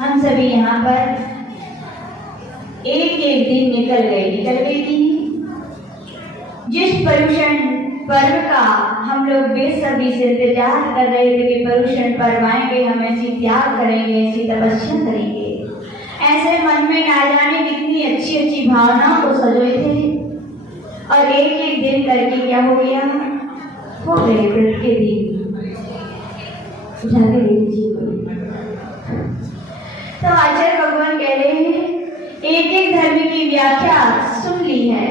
हम सभी यहाँ पर एक एक दिन निकल गई थी। जिस पर्युषण पर्व का हम लोग बेसब्री से इंतजार कर रहे थे कि पर्युषण पर्व आएंगे, हम ऐसी त्याग करेंगे, ऐसी तपस्या करेंगे, ऐसे मन में ना जाने कितनी अच्छी अच्छी भावनाओं को सजोए थे। और एक एक दिन करके क्या हो गया, हो गए व्रत के दिन। जाके देख लीजिए। तो आचार्य भगवान कह रहे हैं एक एक धर्म की व्याख्या सुन ली है,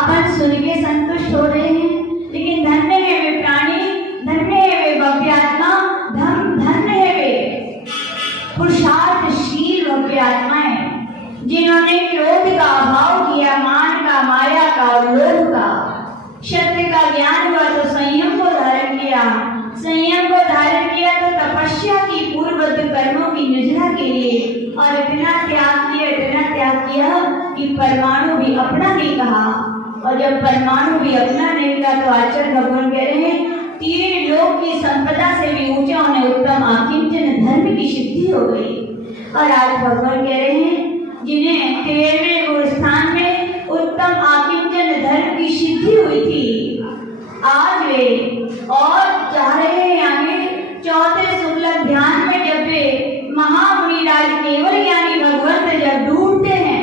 अपन सुन के संतुष्ट हो रहे हैं, लेकिन धन्य है वे प्राणी, धन्य है वे भव्यात्मा, धन्य है वे पुरुषार्थशील भव्यात्माएं जिन्होंने क्रोध का अभाव किया, मान का, माया का और लोभ का। सत्य का ज्ञान हुआ तो संयम को धारण किया, संयम को धारण किया तो तपस्या की पूर्ववत कर्मों की निजरा के लिए, और इतना त्याग किया कि परमाणु भी अपना नहीं कहा। और जब परमाणु भी अपना नहीं कहा तो आचार्य भगवान कह रहे हैं तीन लोक की संपदा से भी ऊंचा उन्हें उत्तम आकिंचन धर्म की सिद्धि हो गई। और आज भगवान कह रहे हैं जिन्हें 13वें गुरु स्थान में उत्तम आकिंचन धर्म की सिद्धि हुई थी, आज वे और चाह रहे हैं आगे चौथे शुक्ल ध्यान में जब वे महामुनिराज केवल ज्ञानी भगवंत जब ढूंढते हैं,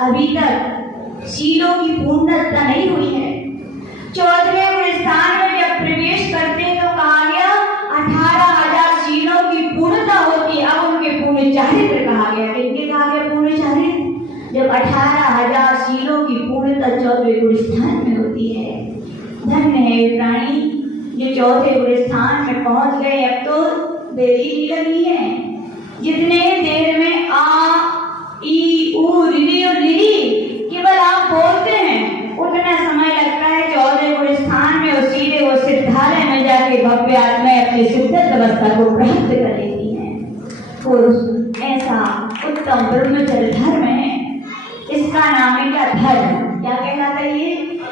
अभी तक शीलों की पूर्णता नहीं हुई है। 14वें स्थान में जब प्रवेश करते तो कहा गया 18,000 शीलों की पूर्णता होती, अब उनके पूर्ण चारित्र कहा गया। किनके कहा गया पूर्ण चारित्र? जब 18,000 शीलों की पूर्णता 14वें स्थान में होती है। धन्य है प्राणी जो 4थे स्थान में पहुंच गए। अब तो देरी नहीं लगी है, जितने देर में आ ई उ रिली और लिली केवल आप बोलते हैं उतना समय लगता है भव्य आत्माएं अपनी सिद्धत अवस्था को प्राप्त कर लेती हैं। और ऐसा उत्तम ब्रह्मचर्य धर्म है, इसका नाम है क्या? धर्म। क्या कहलाता है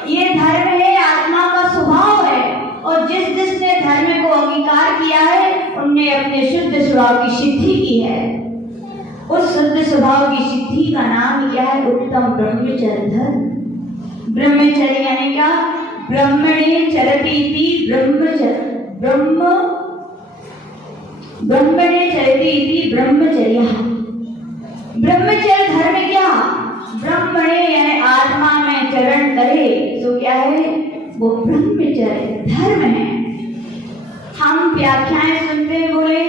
ये धर्म है, आत्मा का स्वभाव है। और जिसने धर्म को अंगीकार किया है उनने अपने शुद्ध स्वभाव की सिद्धि की है। उस शुद्ध स्वभाव की सिद्धि का नाम क्या है? उत्तम ब्रह्मचर्य धर्म। ब्रह्मचर्य यानी क्या? ब्रह्मणे चरति इति ब्रह्मणे चरति इति ब्रह्मचर्य। ब्रह्मचर्य धर्म क्या? ब्रह्मणे यानी आत्मा में चरण करे तो क्या है? वो ब्रह्मचर्य धर्म है। हम व्याख्याएं सुनते हैं, बोले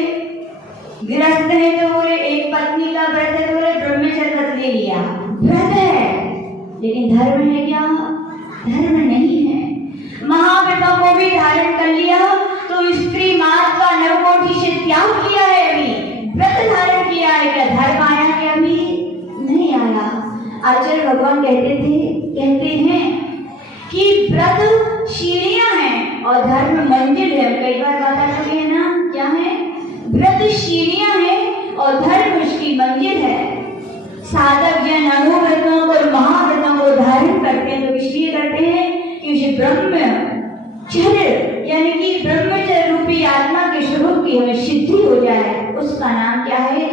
गृहस्थ है तो बोले एक पत्नी का व्रत है, बोले ब्रह्मचर्य व्रत ले लिया, व्रत है, लेकिन धर्म है क्या? धर्म नहीं है। महापिता को भी धारण कर लिया तो स्त्री मार्ग का नवकोटि से त्याग किया है, अभी व्रत धारण किया है, क्या धर्म आया? क्या अभी नहीं आया। आचार्य भगवान कहते हैं कि व्रत सीढ़ियां हैं और धर्म मंजिल है। कई बार बात करी है ना, क्या है? व्रत सीढ़ियां हैं और धर्म उसकी मंजिल है। साधक जन अनुव्रतों और महाव्रतों को धारण करते हैं तो इसलिए करते हैं कि उसे ब्रह्मचर्य यानी कि ब्रह्मचर्य रूपी आत्मा के स्वरूप की हमें सिद्धि हो जाए। उसका नाम क्या है?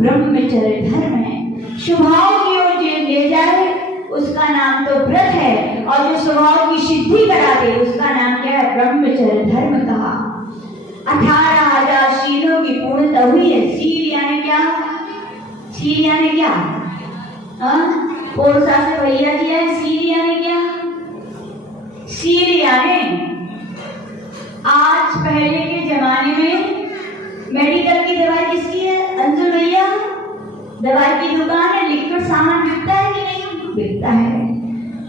ब्रह्मचर्य धर्म है। स्वभाव की ओर जो ले जाए उसका नाम तो व्रत है, और जो स्वभाव की सिद्धि करा दे उसका नाम क्या है? ब्रह्मचर्य धर्म कहा। 18,000 शीलों की पूर्णता हुई है। शील यानी क्या? शील यानी क्या? पोरसा से भैया जी है। शील यानी क्या? शील यानी आज पहले के जमाने में मेडिकल की दवाई किसकी है? अंजुल भैया, दवाई की दुकान है, लिक्विड सामान बिकता है कि नहीं? बिकता है।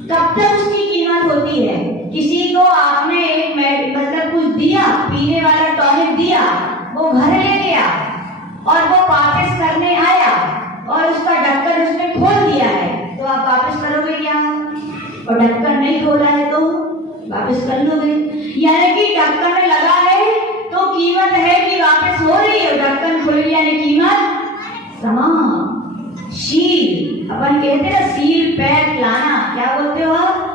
कब तक उसकी कीमत होती है? किसी को आपने एक मतलब कुछ दिया, पीने वाला टॉनिक दिया, वो घर ले गया और वो वापस करने आया और उसका ढक्कन उसने खोल दिया है, तो आप वापस करोगे क्या? और ढक्कन नहीं खोला है तो वापस कर लोगे। यानी कि ढक्कन लगा है तो कीमत है कि वापस हो रही है, ढक्कन खुल गया यानी कीमत समान। शील अपन कहते हैं सील पैक लाना, क्या बोलते हो आप?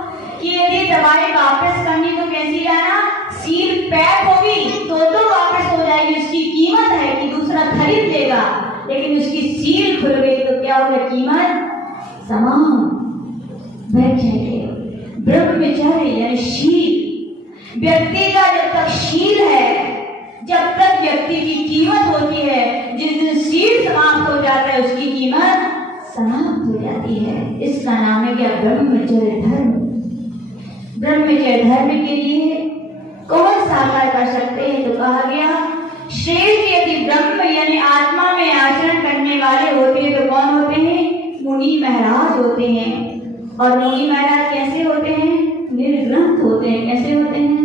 कि यदि दवाई वापस करनी तो कैसी लाना? सील पैक होगी तो वापस हो जाएगी, उसकी कीमत है कि दूसरा खरीद लेगा, लेकिन उसकी सील खुल गई तो क्या होगा? कीमत समान। ब्रह्मचर्य यानी शील। व्यक्ति का जब तक शील है, जब तक व्यक्ति की कीमत होती है, जिस दिन शील समाप्त हो जाता है उसकी कीमत समाप्त हो जाती है। इसका नाम है क्या? ब्रह्मचर्य धर्म। ब्रह्मचर्य धर्म के लिए कौन साकार कर सकते हैं? तो कहा गया श्रेष्ठ यदि ब्रह्म यानी आत्मा में आचरण करने वाले होते हैं तो कौन होते हैं? मुनि महाराज होते हैं। और मुनि महाराज कैसे होते हैं? निर्ग्रंथ होते हैं। कैसे होते हैं?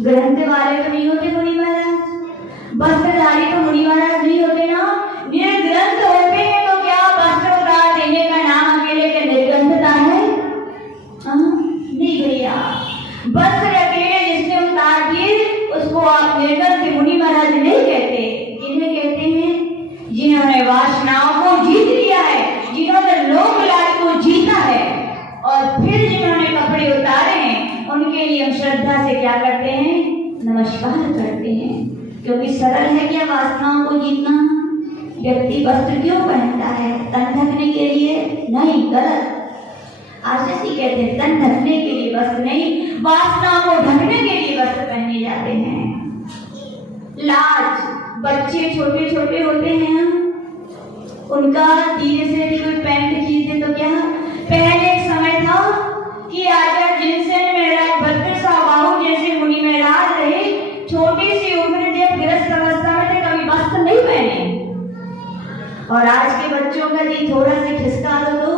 ग्रंथ वाले तो नहीं होते मुनि महाराज, वस्त्रधारी तो मुनि महाराज नहीं होते ना, निर्ग्रंथ होते हैं। तो क्या वस्त्र उतार देने का नाम अकेले के निर्ग्रंथता है? नहीं भैया, वस्त्र अकेले जिसने उतार दिए उसको आप निर्ग्रंथ मुनि महाराज नहीं कहते। किन्हें कहते हैं? जिन्होंने वासनाओं को जीत लिया है, जिन्होंने लोक लाज को जीता है, और फिर जिन्होंने कपड़े उतारे हैं उनके लिए हम श्रद्धा से क्या करते हैं? नमस्कार करते हैं। क्योंकि सरल है क्या वासनाओं को जीतना? व्यक्ति वस्त्र क्यों पहनता है? तन ढकने के लिए नहीं, गलत। आचार्य कहते हैं तन ढकने के लिए वस्त्र नहीं, वासनाओं को ढकने के लिए वस्त्र पहने जाते हैं। लाज, बच्चे छोटे छोटे होते हैं, उनका धीरे से कोई पैंट खींचे तो क्या? पहले एक समय था कि आचार्य जिनसे मेरा भद्र बाहु जैसे मुनि महाराज रहे, छोटी सी उम्र जब गृहस्थ अवस्था में थे, कभी वस्त्र नहीं पहने। और आज के बच्चों का जी थोड़ा सा खिसका दो तो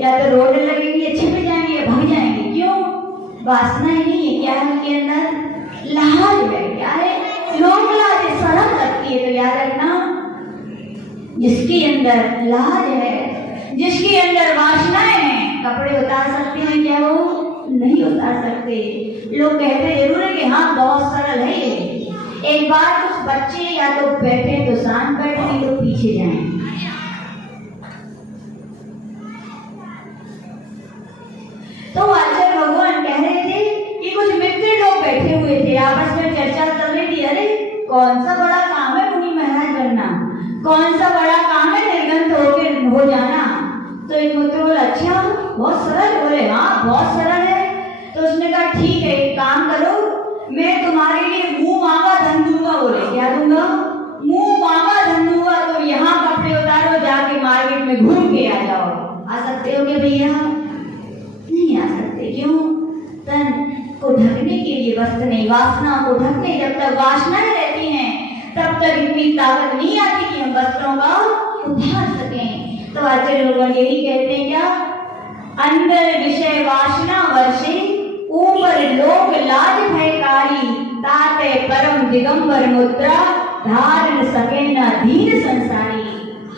या तो रोने लगेंगे, छिप जाएंगे या भाग जाएंगे। क्यों? वासना ही नहीं है। क्या है उनके अंदर? लाज है। क्या है? लोक लाज है, शर्म लगती है। तो याद रखना, जिसके अंदर लाज है, जिसके अंदर वासनाएं हैं, कपड़े उतार सकते हैं क्या? वो नहीं उतार उतार सकते। लोग कहते जरूर है कि हाँ बहुत सरल है ये, एक बार कुछ बच्चे या तो बैठे तो शांत बैठे, नहीं तो पीछे जाएं। तो आचार्य भगवान कह रहे थे कि कुछ मित्र लोग बैठे हुए थे, आपस में चर्चा चल रही थी, अरे कौन सा बड़ा काम है मुनि महाराज बनना, कौन सा बड़ा काम है निर्गंध हो जाना। तो एक मित्र बोला अच्छा बहुत सरल, बोले हाँ बहुत सरल है। तो उसने कहा ठीक है एक काम करो, मैं तुम्हारे लिए मुंह मांगा धन दूंगा। बोले क्या दूंगा? मुंह मांगा धन दूंगा, तो यहाँ कपड़े उतारो, जाके मार्केट में घूम के आ जाओ। आ सकते हो क्या भैया? नहीं आ सकते। क्यों? तन को ढकने के लिए वस्त्र नहीं, वासनाओं को ढकने, जब तक वासनाएं रहती हैं तब तक इतनी ताकत नहीं आती कि हम वस्त्रों का उतार सकें। तो आचार्य भगवान यही कहते हैं क्या, अंदर विषय वासना वर्षे, ऊपर लोक लाज भयकारी, ताते परम दिगंबर मुद्रा, धारण सके न दीन संसारी।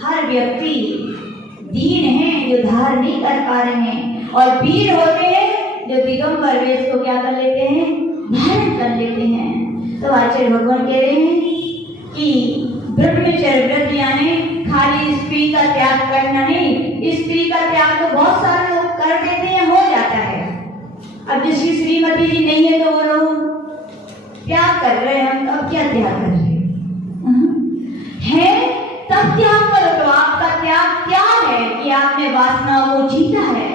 हर व्यक्ति दीन है जो धार नहीं कर पा रहे हैं, और वीर होते हैं जो दिगंबर वेश को क्या कर लेते हैं, धारण कर लेते हैं। तो आचार्य भगवान कह रहे हैं कि ब्रह्मचर्य व्रत यानी खाली स्त्री का त्याग करना नहीं। स्त्री का त्याग तो बहुत सारे लोग कर देते हैं, हो जाता है। अब जिसकी श्रीमती जी नहीं है तो वो लोग त्याग कर रहे हैं, हम तब क्या त्याग कर रहे हैं? तब त्याग करो। तो आपका त्याग क्या है कि आपने वासना को जीता है।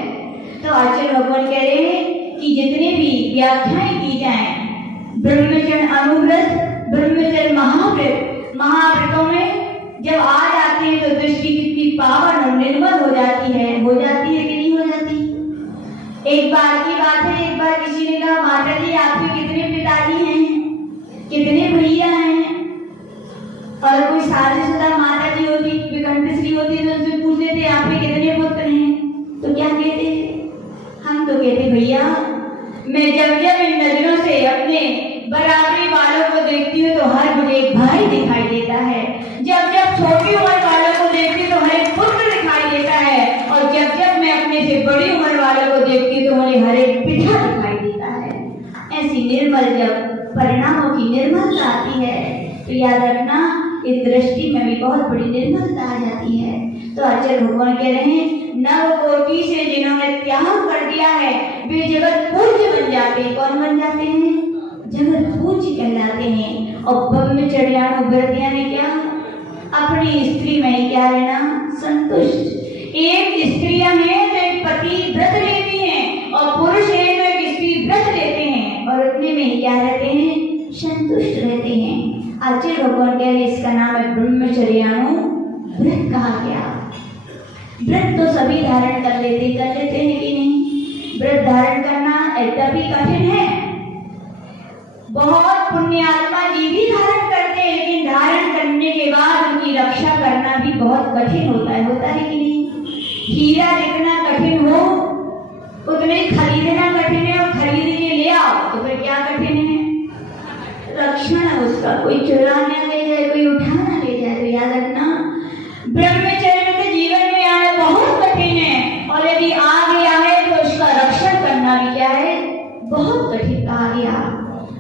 तो आचार्य भगवान कह रहे हैं कि जितने भी व्याख्याएं की जाएं, ब्रह्मचर्य अनुव्रत, ब्रह्मचर्य महाव्रत, महाव्रतों में जब आ जाते हैं तो दृष्टि कितनी पावन और निर्मल हो जाती है कि नहीं हो जाती? एक बार की बात है, एक बार किसी ने कहा माता जी आपके कितने पिताजी हैं, कितने भैया हैं? और कोई शादीशुदा माता जी होती, विकंठश्री होती, तो उनसे पूछते थे आपके कितने पुत्र हैं? तो क्या कहते? हम तो कहते भैया मैं जब जब इन नजरों से अपने बराबरी वालों को देखती हूँ तो हर मुझे एक भाई दिखाई देता है, जब जब छोटी उम्र वालों को देखती हूँ तो हर एक पुत्र दिखाई देता है, और जब जब मैं अपने से बड़ी उम्र वालों को देखती हूँ तो मुझे हर एक पिता दिखाई देता है। ऐसी निर्मल जब परिणामों की निर्मलता आती है तो याद रखना इस दृष्टि में भी बहुत बड़ी निर्मलता आ जाती है। तो आचार्य भगवान कह रहे हैं नव कोटि से जिन्होंने त्याग कर दिया है वे जगत पूज्य बन जाते हैं। कौन बन जाते हैं? जगत पूज्य कहलाते हैं। और ब्रह्मचर्य व्रत यानी क्या? अपनी स्त्री में ही क्या रहना? संतुष्ट। एक स्त्रियां हैं तो एक पति व्रत लेती हैं, और पुरुष है तो एक स्त्री व्रत लेते हैं, और उतने में ही क्या रहते हैं? संतुष्ट रहते हैं। आचार्य भगवान कह रहे इसका नाम है ब्रह्मचर्याणु व्रत कहा गया। व्रत तो सभी धारण कर लेते हैं कि नहीं? व्रत धारण करना यद्यपि कठिन है, बहुत पुण्यात्मा जी भी धारण करते हैं, लेकिन धारण करने के बाद उनकी रक्षा करना भी बहुत कठिन होता है कि नहीं? हीरा जितना कठिन हो उतने खरीदना कठिन है, और खरीद के ले आओ तो फिर क्या कठिन है? रक्षण उसका, कोई चुरा ना ले जाए, कोई उठा ना ले जाए। तो याद रखना ब्रह्मचर्य के जीवन में आना बहुत कठिन है, और यदि आ गया है तो उसका रक्षण करना भी क्या है? बहुत कठिन कहा गया।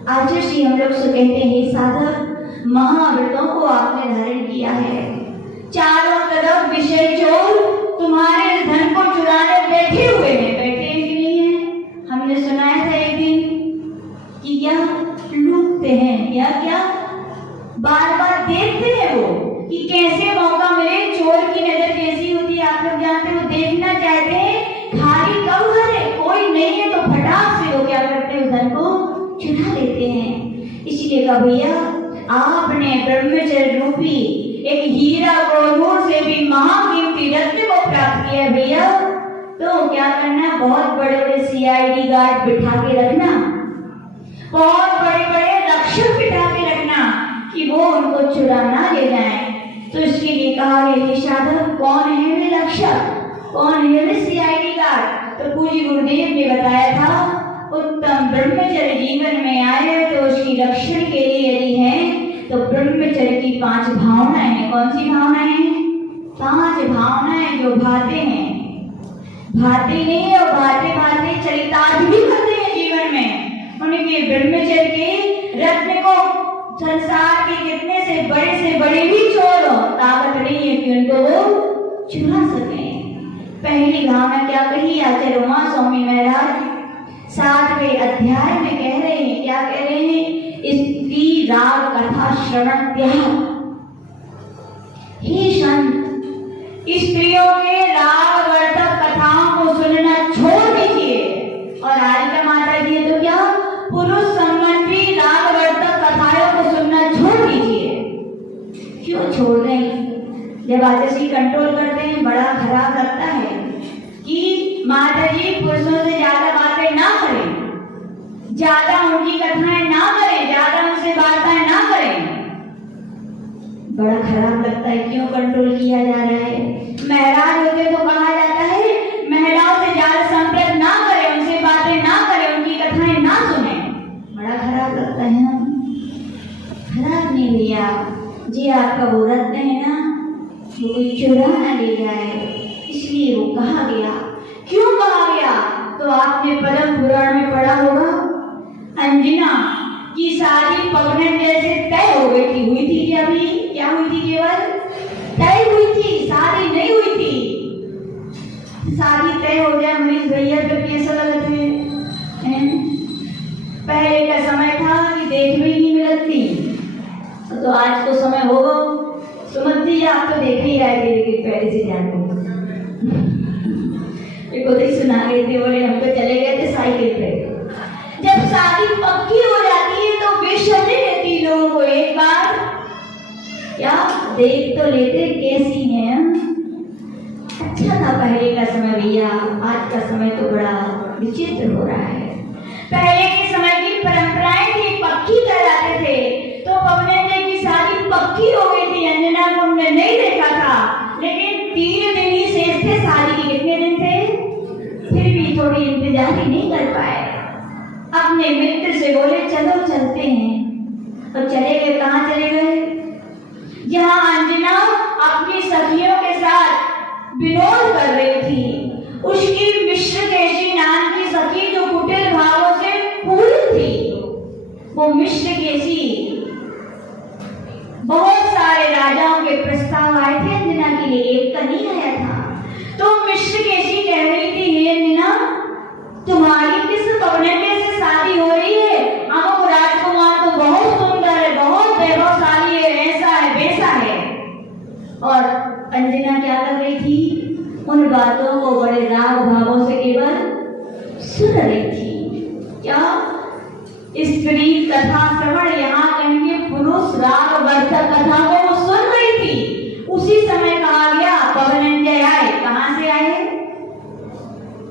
आचार्य श्री हम लोग से कहते हैं साधक महाव्रतों को आपने धारण किया है, चारों तरफ विषय चोर तुम्हारे धन को चुराने बैठे हुए हैं। बैठे हैं कि नहीं है? हमने सुनाया था एक दिन कि क्या लूटते हैं, क्या बार बार देखते हैं वो कि कैसे मौका मिले। चोर की नजर कैसी होती है आप लोग जानते हो? देखना चाहते हैं खाली कब भरे, कोई नहीं है तो फटाक से वो क्या करते हैं? धन को चुरा लेते हैं। इसलिए कहा भैया आपने ब्रह्मचर्य रूपी एक हीरा कोहिनूर से भी महाकीमती रत्न को प्राप्त किया भैया। तो क्या करना? बहुत बड़े बड़े CID गार्ड बिठा के रखना, बहुत बड़े बड़े रक्षक बिठा के रखना कि वो उनको चुरा ना ले जाए। तो इसके लिए कहा गया साधक कौन है वे रक्षक, कौन है वे CID गार्ड? तो पूज्य गुरुदेव ने बताया था उत्तम ब्रह्मचर्य जीवन में आए तो उसकी रक्षण के लिए यदि है तो ब्रह्मचर्य की 5 भावनाएं हैं। कौन सी भावनाएं? 5 भावनाएं जो भाते हैं, भाते नहीं और भाते भाते चरितार्थ भी करते हैं जीवन के ब्रह्मचर्य के रत्न को संसार के कितने से बड़े भी चोर हो, ताकत नहीं है कि उनको वो चुरा सके। पहली भावना क्या कही आचार्य उमा स्वामी महाराज 7वें अध्याय में कह रहे हैं, क्या कह रहे हैं? स्त्री राग कथा श्रवण त्याग। हे संत, स्त्रियों के राग वर्धक कथाओं को सुनना छोड़ दीजिए। और आज का माता जी तो क्या, पुरुष संबंधी राग वर्धक कथाओं को सुनना छोड़ दीजिए। क्यों छोड़ रहे हैं? जब आचार्य कंट्रोल करते हैं बड़ा खराब लगता है कि माता जी पुरुषों से ज्यादा बातें ना करें, ज्यादा उनकी कथाएं ना करें, ज्यादा उनसे बातें ना करें। बड़ा खराब लगता है, क्यों कंट्रोल किया जा रहा है? महाराज होते तो कहा जाता है महिलाओं से ज्यादा संपर्क ना करें, उनसे बातें ना करें, उनकी कथाएं ना सुने। बड़ा खराब लगता है। खराब नहीं भैया जी, आपका वो रत्न है ना, वो कोई चुरा ना ले जाए, इसलिए वो कहा गया। क्यों कहा गया? तो आपने परम पुराण में पढ़ा होगा, अंजना की शादी पगडंडी जैसे तय हो गई थी। हुई थी क्या? अभी क्या हुई थी? केवल तय हुई थी, शादी नहीं हुई थी। शादी तय हो जाए मनीष भैया तो कैसा लगते हैं? पहले का समय था कि देखने ही नहीं मिलती, तो आज तो समय होगा। सुमन जी आप तो देख ही रहे थे, लेकिन पहले से जानते ही सुना रहे थे, बोले हम तो चले गए थे साइकिल पे। जब शादी पक्की हो जाती है तो बेशर्मी रहती लोगों को एक बार क्या देख तो लेते कैसी हैं। अच्छा था पहले का समय भैया, आज का समय तो बड़ा विचित्र हो रहा है। पहले के समय की परंपराएं थी, पक्की कहलाते थे, तो पवनेन्द्र की शादी पक्की हो गई थी। अंजना को हमने नहीं देखा था, लेकिन 3 दिन ही शेष थे शादी के। कितने दिन थे? फिर भी थोड़ी इंतजार ही नहीं कर पाए। अपने मित्र से बोले चलो चलते हैं, और चले गए। कहाँ चले गए? जहाँ अंजना अपनी सखियों के साथ विनोद कर रही थी। उसकी मिश्रकेशी नाम की सखी जो कुटिल भावों से पूरी थी, वो मिश्रकेशी, बहुत सारे राजाओं के प्रस्ताव आए थे अंजना के लिए, एक का नहीं आया था। तो मिश्रकेशी कह रही थी, हे अंजना, तुम्हारी किस पगडंडी से शादी हो रही है? अमुक राजकुमार तो बहुत सुंदर है, बहुत वैभवशाली है, ऐसा है वैसा है। और अंजना क्या कर रही थी? उन बातों को बड़े राग भावों से केवल सुन रही थी। क्या? स्त्री कथा श्रवण, यहाँ कहेंगे पुरुष राग वर्धक कथा को वो सुन रही थी। उसी समय कहा गया पवनंजय आए। कहाँ से आए?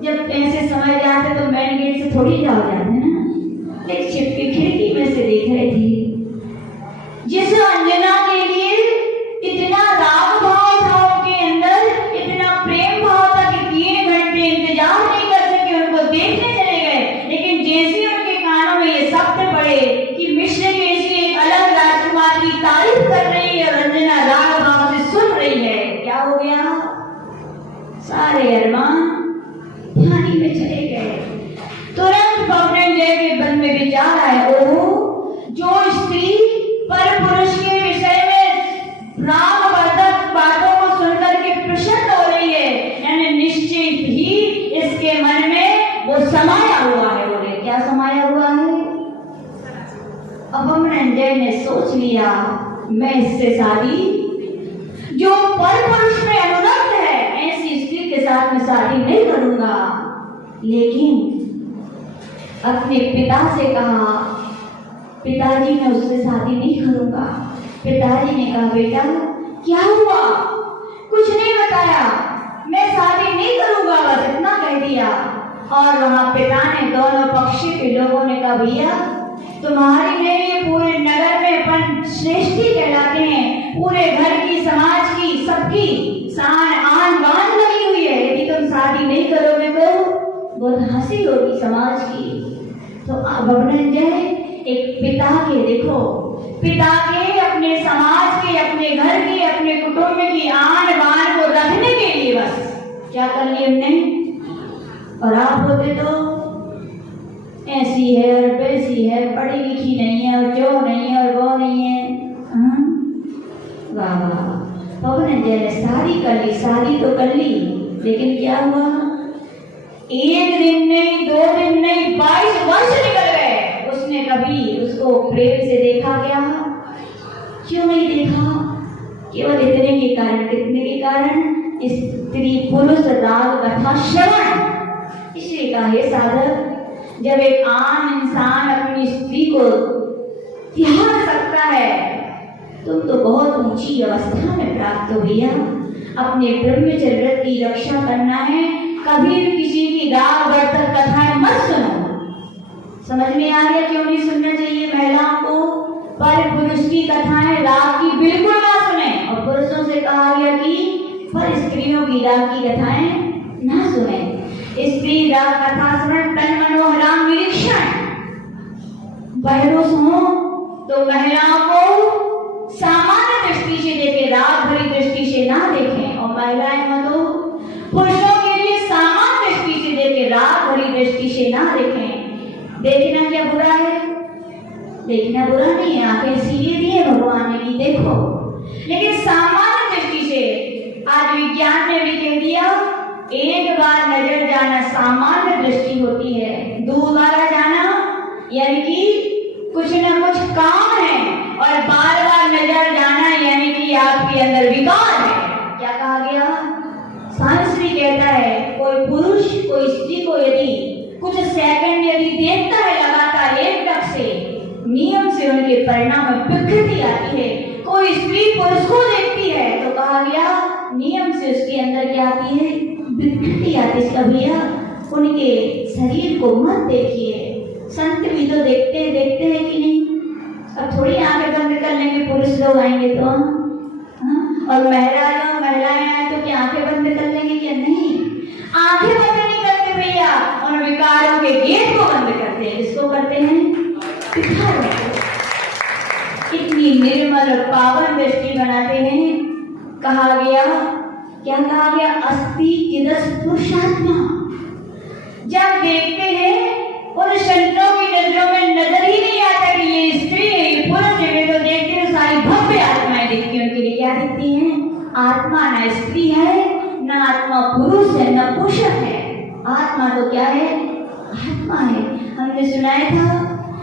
जब ऐसे समय जाते तो मेन गेट से थोड़ी जाओ जाते ना, एक छिपकी खिड़की में से देख रहे थे। जिस अंजना के लिए इतना राग भाव था उनके अंदर, इतना प्रेम भाव था कि 3 घंटे इंतजार नहीं कर सके, उनको देखने चले गए। लेकिन जैसे उनके कानों में ये शब्द पड़े कि मिश्रकेशी एक अलग राजकुमार की तारीफ कर रही है और अंजना राग भाव से सुन रही है, क्या हो गया? सारे अरमान पानी में चले गए। तुरंत पवनंजय के मन में विचार आया, ओह, जो स्त्री पर पुरुष के विषय में रागवर्धक बातों को सुनकर के प्रसन्न हो रही है, यानी निश्चित ही इसके मन में वो समाया हुआ है। बोले क्या समाया हुआ है? अब पवनंजय ने सोच लिया, मैं इससे शादी, जो पर पुरुष में अनुरक्त है, ऐसी स्त्री के साथ मैं शादी नहीं करूंगा। लेकिन अपने पिता से कहा, पिताजी मैं उससे शादी नहीं करूंगा। पिताजी ने कहा, बेटा क्या हुआ? कुछ नहीं बताया, मैं शादी नहीं करूंगा, बस इतना कह दिया। और वहां पिता ने दोनों पक्ष के लोगों ने कहा, भैया तुम्हारी मेरी पूरे नगर में अपन श्रेष्ठी कहलाते हैं, पूरे घर की, समाज की, सबकी शान आन बान लगी हुई है। यदि तुम शादी नहीं करोगे तो बहुत हंसी होगी समाज की। तो पवनंजय एक पिता के, देखो पिता के, अपने समाज के, अपने घर की, अपने कुटुंब की आन बान को रखने के लिए बस क्या कर लिया हमने। और आप होते तो ऐसी है और वैसी है, पढ़ी लिखी नहीं है और जो नहीं है और वो नहीं है। वाह वाह, पवन ने शादी कर ली, शादी तो कर ली, लेकिन क्या हुआ? एक दिन नहीं, 2 दिन नहीं, 22 वर्ष निकल गए। उसने कभी उसको प्रेम से देखा क्या? क्यों नहीं देखा? केवल इतने के कारण, कितने के कारण? स्त्री पुरुष राग कथा श्रवण। इसलिए कहा हे साधक, जब एक आम इंसान अपनी स्त्री को त्याग सकता है, तुम तो बहुत ऊंची अवस्था में प्राप्त हो भैया। अपने ब्रह्मचर्य व्रत की रक्षा करना है, कभी भी किसी की राग वर्तक कथाएं मत सुनो। समझ में आ गया क्यों नहीं सुनना चाहिए महिलाओं को? पर पुरुष की कथाएं राग की बिल्कुल ना सुने, और पुरुषों से कहा गया कि पर स्त्रियों की राग की कथाएं ना सुने। स्त्री राग कथा श्रवण तन मनोहराम निरीक्षण। बहरों सुनो तो महिलाओं को सामान्य दृष्टि से देखें, राग भरी दृष्टि से ना देखें। और महिलाएं हो तो पुरुषों के लिए सामान्य दृष्टि से देखें, राग भरी दृष्टि से ना देखें। देखना क्या बुरा है? देखना बुरा नहीं है, आंखें इसीलिए दी है भगवान ने कि देखो। लेकिन सामान्य दृष्टि से आज विज्ञान ने भी कह दिया, एक बार नजर जाना सामान्य दृष्टि होती है, दोबारा जाना यानी कि कुछ न कुछ काम है, और बार बार नजर जाना यानी कि आपके अंदर विकार है। क्या कहा गया? शास्त्री कहता है कोई पुरुष कोई स्त्री को यदि कुछ सेकंड यदि देखता है लगातार एक टक से, नियम से उनके परिणाम में विकृति आती है। कोई स्त्री पुरुष को देखती है तो कहा गया नियम से उसके अंदर क्या आती है? विकृति आती है। इसका भैया उनके शरीर को मत देखिए। संत भी तो देखते हैं कि नहीं? अब थोड़ी आंखें बंद कर लेंगे, पुरुष लोग आएंगे तो और महिलाएं आए तो क्या आंखें बंद कर लेंगे? क्या नहीं, आंखें बंद नहीं करते भैया, और विकारों के गेट को बंद करते हैं। इसको करते हैं इतनी निर्मल और पावन दृष्टि बनाते हैं। कहा गया, क्या कहा गया? अस्ति चिदस पुरुषात्मा। जब देखते हैं उन संतों की नजरों में नजर ही नहीं आता कि ये स्त्री है ये पुरुष है, वे तो देखते हैं सारी भव्य आत्माएं दिखती हैं। उनके लिए क्या दिखती हैं? आत्मा न स्त्री है, न आत्मा पुरुष है, न पुरुष है। आत्मा तो क्या है? आत्मा है। हमने सुनाया था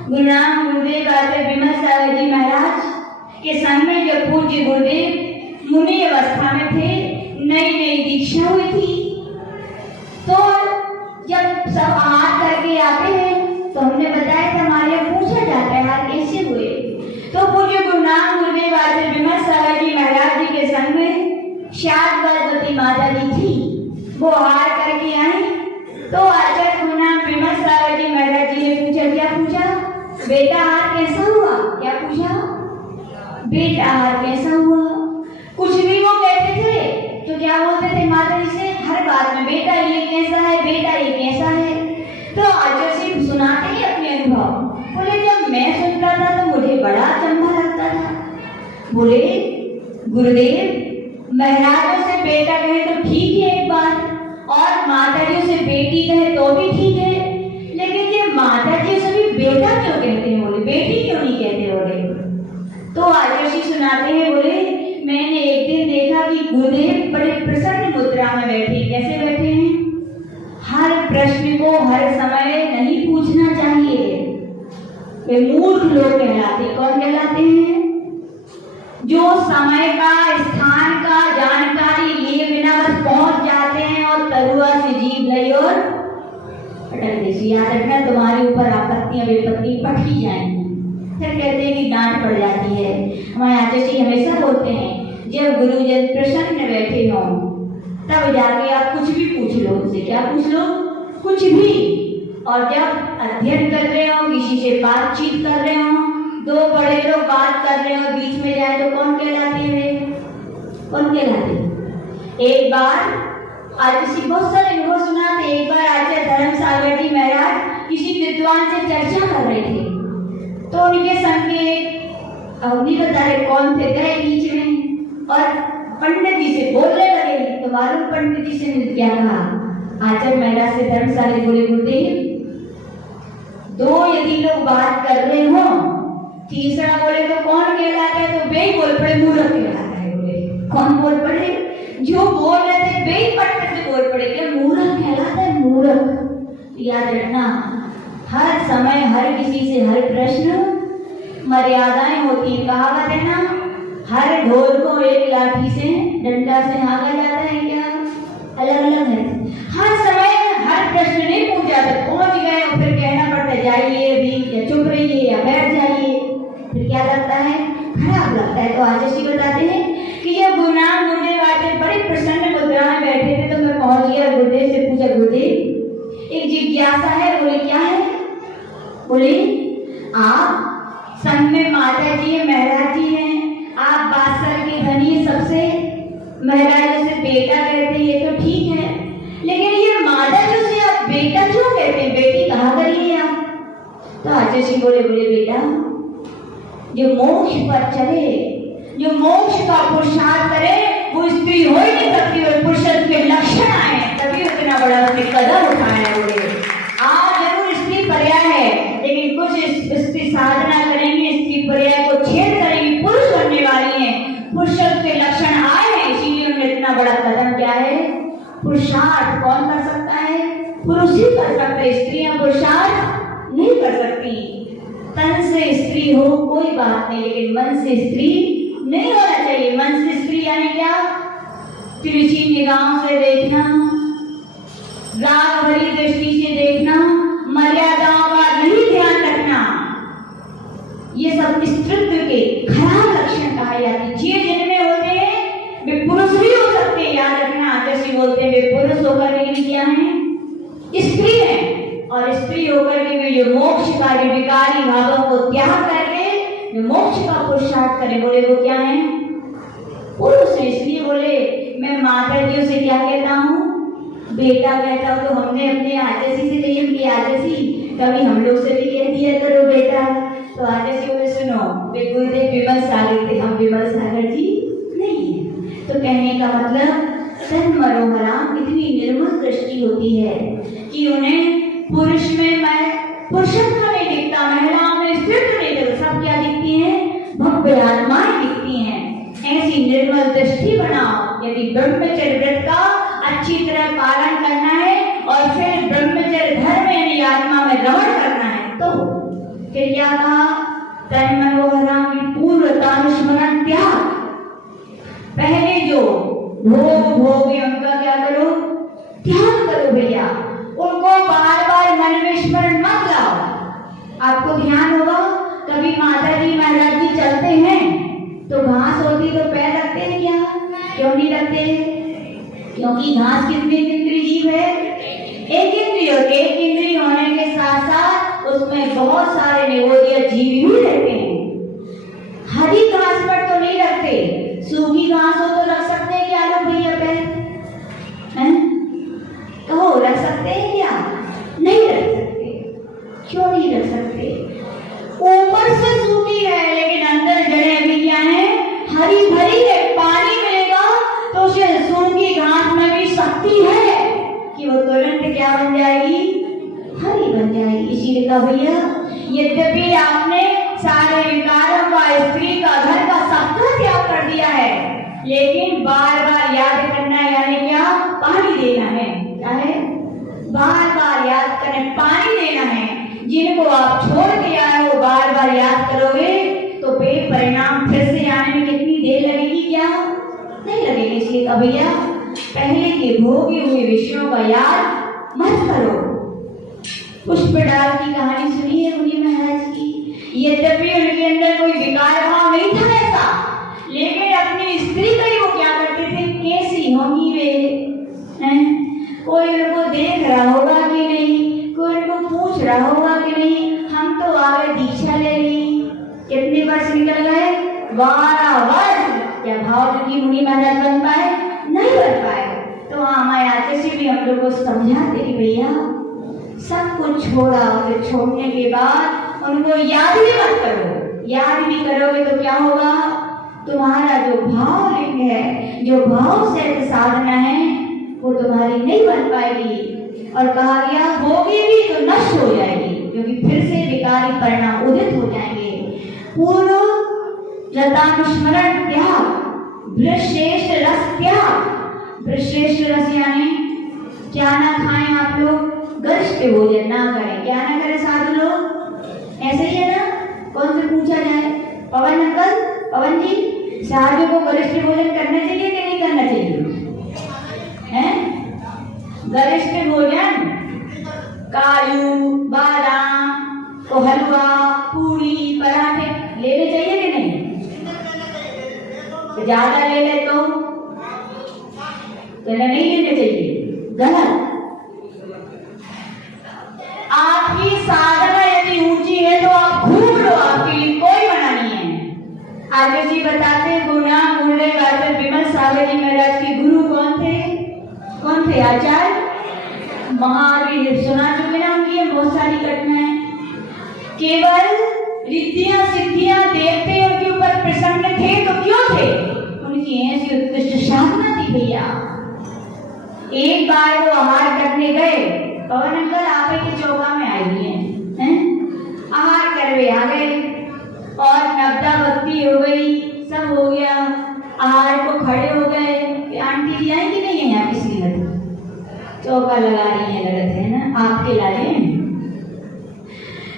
गुरु नाम गुरुदेव आचार्य विमल सागर जी महाराज के संग में जब पूज्य गुरुदेव मुनि अवस्था में थे, नई नई दीक्षा हुई थी, तो जब सब हाथ करके आते हैं तो हमने बताया था हमारे यहाँ पूछा जाता है हाथ कैसे हुए। तो पूज्य गुरु नाम गुरुदेव आचार्य विमल सागर जी महाराज जी के संग में शारदावती माता जी थी, वो हार करके आई। तो आचार्य गुरु नाम विमल सागर जी महाराज जी ने पूछा, क्या पूछा? बेटा हार कैसा हुआ? क्या पूछा? बेटा हार कैसा हुआ? कुछ भी वो कहते थे तो क्या बोलते थे माता जी से? हर बात में बेटा ये कैसा है, बेटा ये कैसा है। तो आचार्य जी सुनाते ही अपने अनुभव। बोले जब मैं सुनता था तो मुझे बड़ा अचंभा लगता था। बोले गुरुदेव महाराजों से बेटा कहे तो ठीक है एक बात, और माता जी से बेटी कहे तो भी ठीक है, लेकिन ये माता जी से भी बेटा क्यों कहते हैं? बोले बेटी क्यों नहीं कहते? बोले तो आचार्य जी सुनाते हैं, बोले मैंने एक दिन देखा कि गुरुदेव बड़े प्रसन्न मुद्रा में बैठे। कैसे बैठे हैं? हर प्रश्न को हर समय नहीं पूछना चाहिए। वे मूर्ख लोग कहलाते। कौन कहलाते हैं? जो समय का स्थान का जानकारी लिए बिना बस पहुंच जाते हैं और तरुआ से जीभ लई और पटक देती। याद रखना तुम्हारे ऊपर आपत्तियां विपत्ति पट ही जाएंगी। फिर कहते हैं कि डांट पड़ जाती है। हमारे आचार्य जी हमेशा बोलते हैं जब गुरुजन प्रसन्न बैठे हों तब जाके आप कुछ भी पूछ लो उनसे। क्या पूछ लो? कुछ भी। और जब अध्ययन कर रहे हो, किसी से बातचीत कर रहे हो, दो बड़े लोग बात कर रहे हो, बीच में जाए तो कौन कहलाते हैं? कौन कहलाते? एक बार आज किसी बहुत सारे अनुभव सुनाते। एक बार आचार्य धर्म सागर जी महाराज किसी विद्वान से चर्चा कर रहे थे, तो उनके संग नहीं बता रहे कौन थे, गए बीच में और पंडित जी से बोलने लगे। तो मालूम पंडित जी से क्या कहा? आचार्य महाराज से धर्म सागर बोले गुरुदेव दो यदि लोग बात कर रहे हो, तीसरा बोले तो कौन कहलाता है, तो बे बोल पड़े मूर्ख कहलाता है। बोले कौन बोल पड़े, जो बोल रहे थे बे पट्टे से बोल पड़े, क्या मूर्ख कहलाता है, मूर्ख। याद रखना, हर समय हर किसी से हर प्रश्न मर्यादाएं होती है। कहावत है ना, हर ढोल को एक लाठी से डंडा से हाँका जाता है, क्या अलग अलग है। हर समय हर प्रश्न नहीं पूछ जाता, पहुंच गए और फिर कहना पड़ता है जाइए अभी, या चुप रहिए, या बैठ जाइए, फिर क्या लगता है, खराब लगता है। तो आज जी बताते हैं कि जब गुरुनाम गुरुदेव आते बड़े प्रसन्न मुद्रा में बैठे थे, तो मैं पहुंच गया गुरुदेव से पूछा, गुरुदेव एक जिज्ञासा है। बोले क्या है, बोले आप संग में माता जी है, महाराज जी हैं, आप बादशाह के धनी, सबसे महाराज से बेटा कहते हैं, ये तो ठीक है, लेकिन ये माता जी से आप बेटा क्यों कहते हैं, बेटी कहा करिए आप। तो आचार्य जी बोले, बोले बेटा जो मोक्ष पर चले, जो मोक्ष का पुरुषार्थ करे, वो स्त्री हो ही नहीं सकती, और पुरुष के लक्षण आए तभी उतना बड़ा उसने कदम उठाया। बोले आज जरूर स्त्री पर्याय है, लेकिन कुछ स्त्री साधना करेंगे, स्त्री पर्याय को छेद करेंगी, पुरुष बनने वाली है, पुरुष के लक्षण आए हैं, इसीलिए उन्होंने इतना बड़ा कदम क्या है, पुरुषार्थ कौन कर सकता है, पुरुष ही कर सकता है, स्त्रियां पुरुषार्थ नहीं कर सकती। तन से स्त्री हो कोई बात नहीं, लेकिन मन से स्त्री नहीं होना चाहिए। मन से स्त्री यानी क्या, तिरछी निगाहों से देखना, राग भरी दृष्टि से देखना, मर्यादाओं का नहीं ध्यान रखना, ये सब स्त्रीत्व के खराब लक्षण कहे जाते हैं। ये जिनमें होते हैं वे पुरुष भी हो सकते हैं, याद रखना। जैसे बोलते हैं वे पुरुष होकर के भी क्या है, स्त्री है, और स्त्री होकर के भी जो मोक्ष का जो विकारी भावों को त्याग करके जो मोक्ष का पुरुषार्थ करे, बोले वो क्या है, पुरुष है। इसलिए बोले मैं माता जी से क्या कहता हूँ, बेटा कहता हूँ। तो हमने अपने आचार्य से नियम किया, आचार्य कभी हम लोग से भी कह दिया करो बेटा। तो आचार्य बोले सुनो, वे गुरुदेव विमल सागर थे, हम विमल सागर जी नहीं है। तो कहने का मतलब तन मनोहरा इतनी निर्मल दृष्टि होती है कि उन्हें पुरुष में मैं पुरुषत्व नहीं दिखता, महिलाओं में स्त्रीत्व नहीं दिखता, सब क्या दिखती हैं, भव्य आत्माएं दिखती हैं। ऐसी निर्मल दृष्टि बनाओ। यदि ब्रह्मचर्य व्रत का अच्छी तरह पालन करना है और फिर ब्रह्मचर्य धर्म यानी आत्मा में रमण करना है, तो फिर क्या कहा, तन मनोहरा पूर्वतानुस्मरण त्याग। पहले जो भोग है उनका क्या करो, त्याग करो भैया, उनको बार बार मन में स्मरण मत लाओ। आपको ध्यान होगा कभी माता जी महाराज जी चलते हैं तो घास होती तो पैर रखते हैं क्या, क्यों नहीं रखते, क्योंकि घास कितनी इंद्रिय जीव है, एक इंद्रिय, और एक इंद्रिय होने के साथ साथ उसमें बहुत सारे निगोदिया जीव भी रहते हैं। हरी घास पर तो नहीं रखते, सूखी घास हो तो रख सकते हैं क्या लोग भैया पैर, कहो रख सकते हैं क्या, नहीं रख सकते। क्यों नहीं रख सकते, ऊपर से सूखी है लेकिन अंदर जड़ें भी क्या है, हरी भरी है, पानी मिलेगा तो उसे सूखी घास में भी शक्ति है कि वो तुरंत क्या बन जाएगी, हरी बन जाएगी। इसीलिए कहा भैया यद्यपि आपने सारे विकारों का, स्त्री का, घर का सबका त्याग कर दिया है, लेकिन बार बार याद करना, यानी क्या, पानी देना है, क्या है, बार बार याद करें, पानी देना है। जिनको आप छोड़ के आए हो बार बार याद करोगे तो परिणाम फिर से आने में कितनी देर लगेगी, क्या नहीं लगेगी। इसलिए कहा भैया पहले के भोगे हुए विषयों का याद मत करो। पुष्पडाल की कहानी सुनी है मुनि महाराज की, यद्यपि उनके अंदर कोई विकार भाव नहीं था ऐसा, लेकिन अपनी स्त्री का ही वो क्या करते थे, कैसी होंगी वे, कोई उनको देख रहा होगा कि नहीं, कोई उनको पूछ रहा होगा कि नहीं, हम तो आगे दीक्षा ले ली, कितने वर्ष निकल गए, 12 वर्ष, क्या भाव की मुनि महाराज बन पाए, नहीं बन पाए। तो हाँ हमारे आचार्य से भी हम लोग को समझाते कि भैया सब कुछ छोड़ा, और छोड़ने के बाद उनको याद भी मत करो, याद भी करोगे तो क्या होगा, तुम्हारा जो भाव लिंग है, जो भाव से साधना है वो तुम्हारी नहीं बन पाएगी, और कहा गया होगी भी तो नष्ट हो जाएगी। क्योंकि फिर से विकारी परिणाम उदित हो जाएंगे। पूर्व रतानुस्मरण त्याग, वृश्रेष्ठ रस त्याग। वृश्रेष्ठ रस यानी क्या ना खाएं आप लोग, गरिष्ठ भोजन ना करें। क्या ना करें साधु लोग, ऐसे ही है ना। कौन से पूछा जाए, पवन अंकल, पवन जी, साधु को गरिष्ठ भोजन करना चाहिए कि नहीं करना चाहिए? हैं? गरिष्ठ भोजन काजू, बादाम, तो हलवा, पूरी, पराठे लेने चाहिए कि नहीं? ज्यादा ले ले तो नहीं लेने चाहिए, गलत। आपकी साधना यदि ऊंची है तो आप घूम लो, आपके लिए कोई मना नहीं है। आगे जी बताते गुना मुरले वाचन विमल सागर जी महाराज के गुरु कौन थे? कौन थे? आचार्य महावीर। सुना चुके ना उनकी बहुत सारी घटनाएं। केवल रिद्धियां सिद्धियां देखते उनके ऊपर प्रसन्न थे तो क्यों थे? उनकी ऐसी उत्कृष्ट साधना थी भैया। एक बार वो आहार करने गए, पवन अंकल आप के चौका में आई हुई हैं, आहार करवे आ गए और नब्दा भक्ति हो गई, सब हो गया, आहार को खड़े हो गए। आंटी जी आई कि नहीं है यहाँ किसी लगे? चौका लगा रही है, लगत है ना, आपके लाले।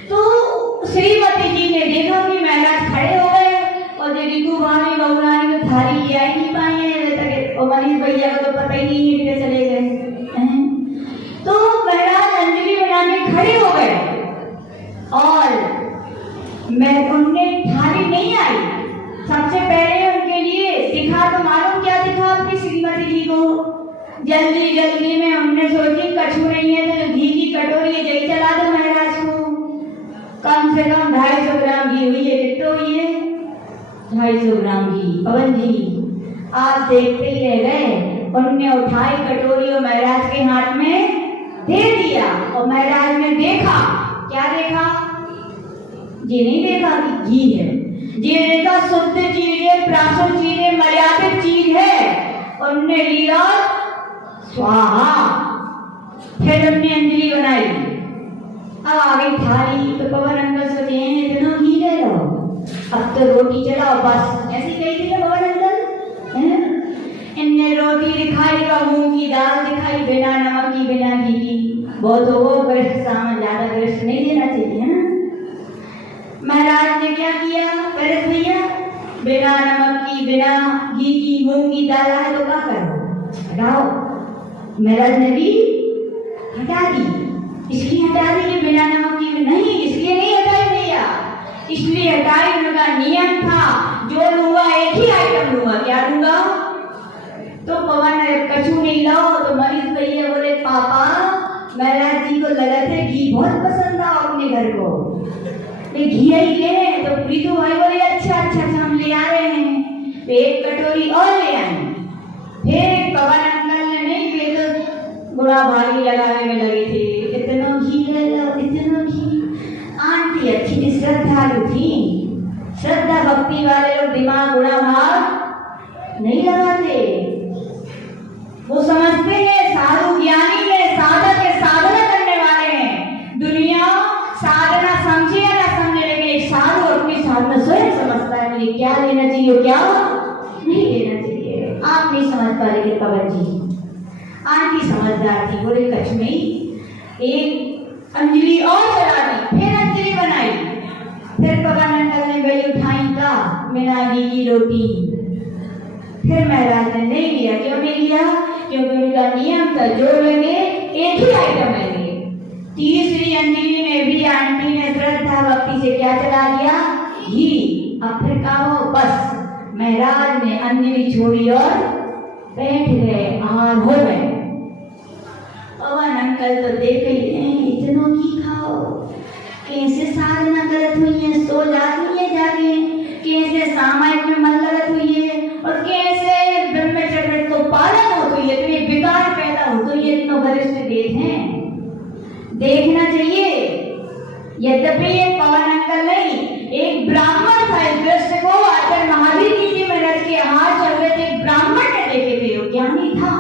तो श्रीमती जी ने देखा कि महाराज खड़े हो गए और रितु भाभी बहुरानी तो थाली ले आई नहीं पाई है, और मनीष भैया को तो पता ही नहीं है कि चले गए। तो महाराज अंजलि बनाने खड़े हो गए और मैं उनने थाली नहीं आई। सबसे पहले उनके लिए दिखा तो मालूम क्या दिखा अपनी श्रीमती जी को? जल्दी जल्दी में हमने सोची कछु नहीं है तो घी की कटोरी है, जल्दी चला दो महाराज को। कम से कम 250 ग्राम घी हुई है। कितना हुई है? 250 ग्राम घी। पवन जी आप देखते ही रह गए। उन्होंने उठाई कटोरी और महाराज के हाथ में दे दिया और महाराज ने देखा, क्या देखा? ये नहीं देखा कि घी है, ये देखा शुद्ध चीज है, प्राकृतिक चीज है, मर्यादित चीज है। उन्होंने लिया स्वाहा, फिर उन्होंने अंजलि बनाई। अब आ गई थाली तो पवन अंकल सोचे इतना घी ले लो, अब तो रोटी चलाओ बस। ऐसी कही थी ना पवन अंकल? इनने रोटी दिखाई का मूंग की दाल दिखाई, बिना नमक की बिना घी की। बहुत हो ग्रस्त सामान, ज्यादा ग्रस्त नहीं देना चाहिए, है ना। महाराज ने क्या किया? ग्रस्त भैया बिना नमक की बिना घी की मूंग की दाल है तो क्या करो? हटाओ। महाराज ने भी हटा दी। इसलिए हटा दी कि बिना नमक की नहीं, इसलिए नहीं हटाई भैया, इसलिए हटाई उनका नियम था जो लूंगा एक ही आइटम लूंगा। क्या लूंगा? तो पवन कछु नहीं लाओ तो मनीष भैया बोले पापा महाराज जी को लगा था घी बहुत पसंद था अपने घर को, घी ही ले। तो प्रीतु भाई बोले अच्छा अच्छा हम ले आ रहे हैं। तो एक कटोरी और ले आए। फिर पवन अंकल ने नहीं किए तो बुरा भागी लगाने में लगे थे, इतना घी ले लो, इतना घी। आंटी अच्छी श्रद्धालु थी, श्रद्धा भक्ति वाले लोग दिमाग उड़ा भाग नहीं लगाते। वो समझते हैं साधु ज्ञानी है, साधक है, साधना करने वाले हैं। दुनिया साधना समझे या ना समझे, लेकिन एक साधु अपनी साधना स्वयं समझता है मुझे क्या लेना चाहिए क्या नहीं लेना चाहिए। आप नहीं समझ पा रहे पवन जी। आंटी समझदार थी, बोले कछ नहीं, एक अंजलि और चला दी। फिर अंजलि बनाई। फिर पवन अंकल ने गई उठाई का बिना घी की रोटी। फिर महाराज ने नहीं लिया। क्यों नहीं लिया? क्योंकि उनका नियम था जो लेंगे एक ही आइटम लेंगे। तीसरी अंजलि में भी आंटी ने श्रद्धा भक्ति से क्या चला दिया? घी। अब फिर कहा हो बस महाराज ने अंजलि छोड़ी और बैठ गए, आहार हो गए। पवन अंकल तो देख ही इतना घी खाओ, कैसे साधना करत हुई है, सो जाती है जाके, कैसे सामायिक में मन लगत हुई है और कैसे ब्रह्मचर्य को पालन हो, तो ये विकार पैदा हो, तो ये इतना वरिष्ठ देश है, देखना चाहिए। यद्यपि ये पवन अंकल नहीं, एक ब्राह्मण था। इस दृश्य को आचार्य महावीर जी महाराज के हाथ चल रहे थे, ब्राह्मण ने देखे थे। वो ज्ञानी था,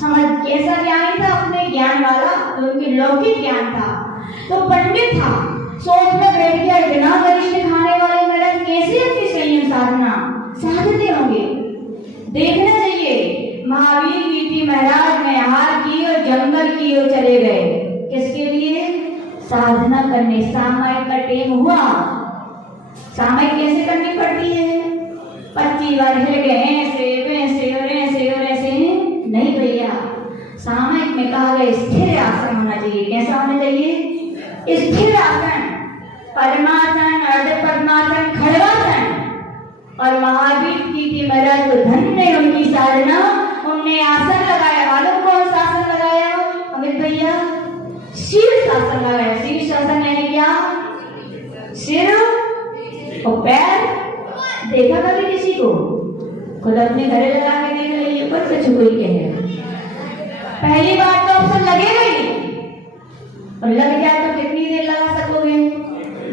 समझ कैसा ज्ञानी था? अपने ज्ञान वाला, तो उनके लौकिक ज्ञान था। तो पंडित था, सोच में बैठ गया इतना गरिष्ठ खाने वाले महाराज कैसे अपनी संयम साधना साधते होंगे। देखना चाहिए महावीर कीर्ति महाराज ने हार की और जंगल की ओर चले गए। किसके लिए? साधना करने। सामायिक का टेम हुआ। सामायिक कैसे करनी पड़ती है? 25 वर्ष के ऐसे वैसे और ऐसे और ऐसे नहीं भैया। सामायिक में कहा गया स्थिर आसन होना चाहिए। कैसा होना चाहिए? स्थिर आसन, पद्मासन, अर्ध पद्मासन, खड़वासन। और महावीर कीर्ति महाराज को धन्य उनकी साधना, उनने आसन लगाया। मालूम कौन सा आसन लगाया अमित भैया? शीर्ष आसन लगाया। शीर्ष आसन यानी क्या? सिर और पैर। देखा कभी किसी को? खुद अपने घरे लगा के देख लीजिए, बच्चे कोई कहे पहली बार तो ऑप्शन लगेगा ही, और लग जाए तो कितनी देर लगा सकोगे?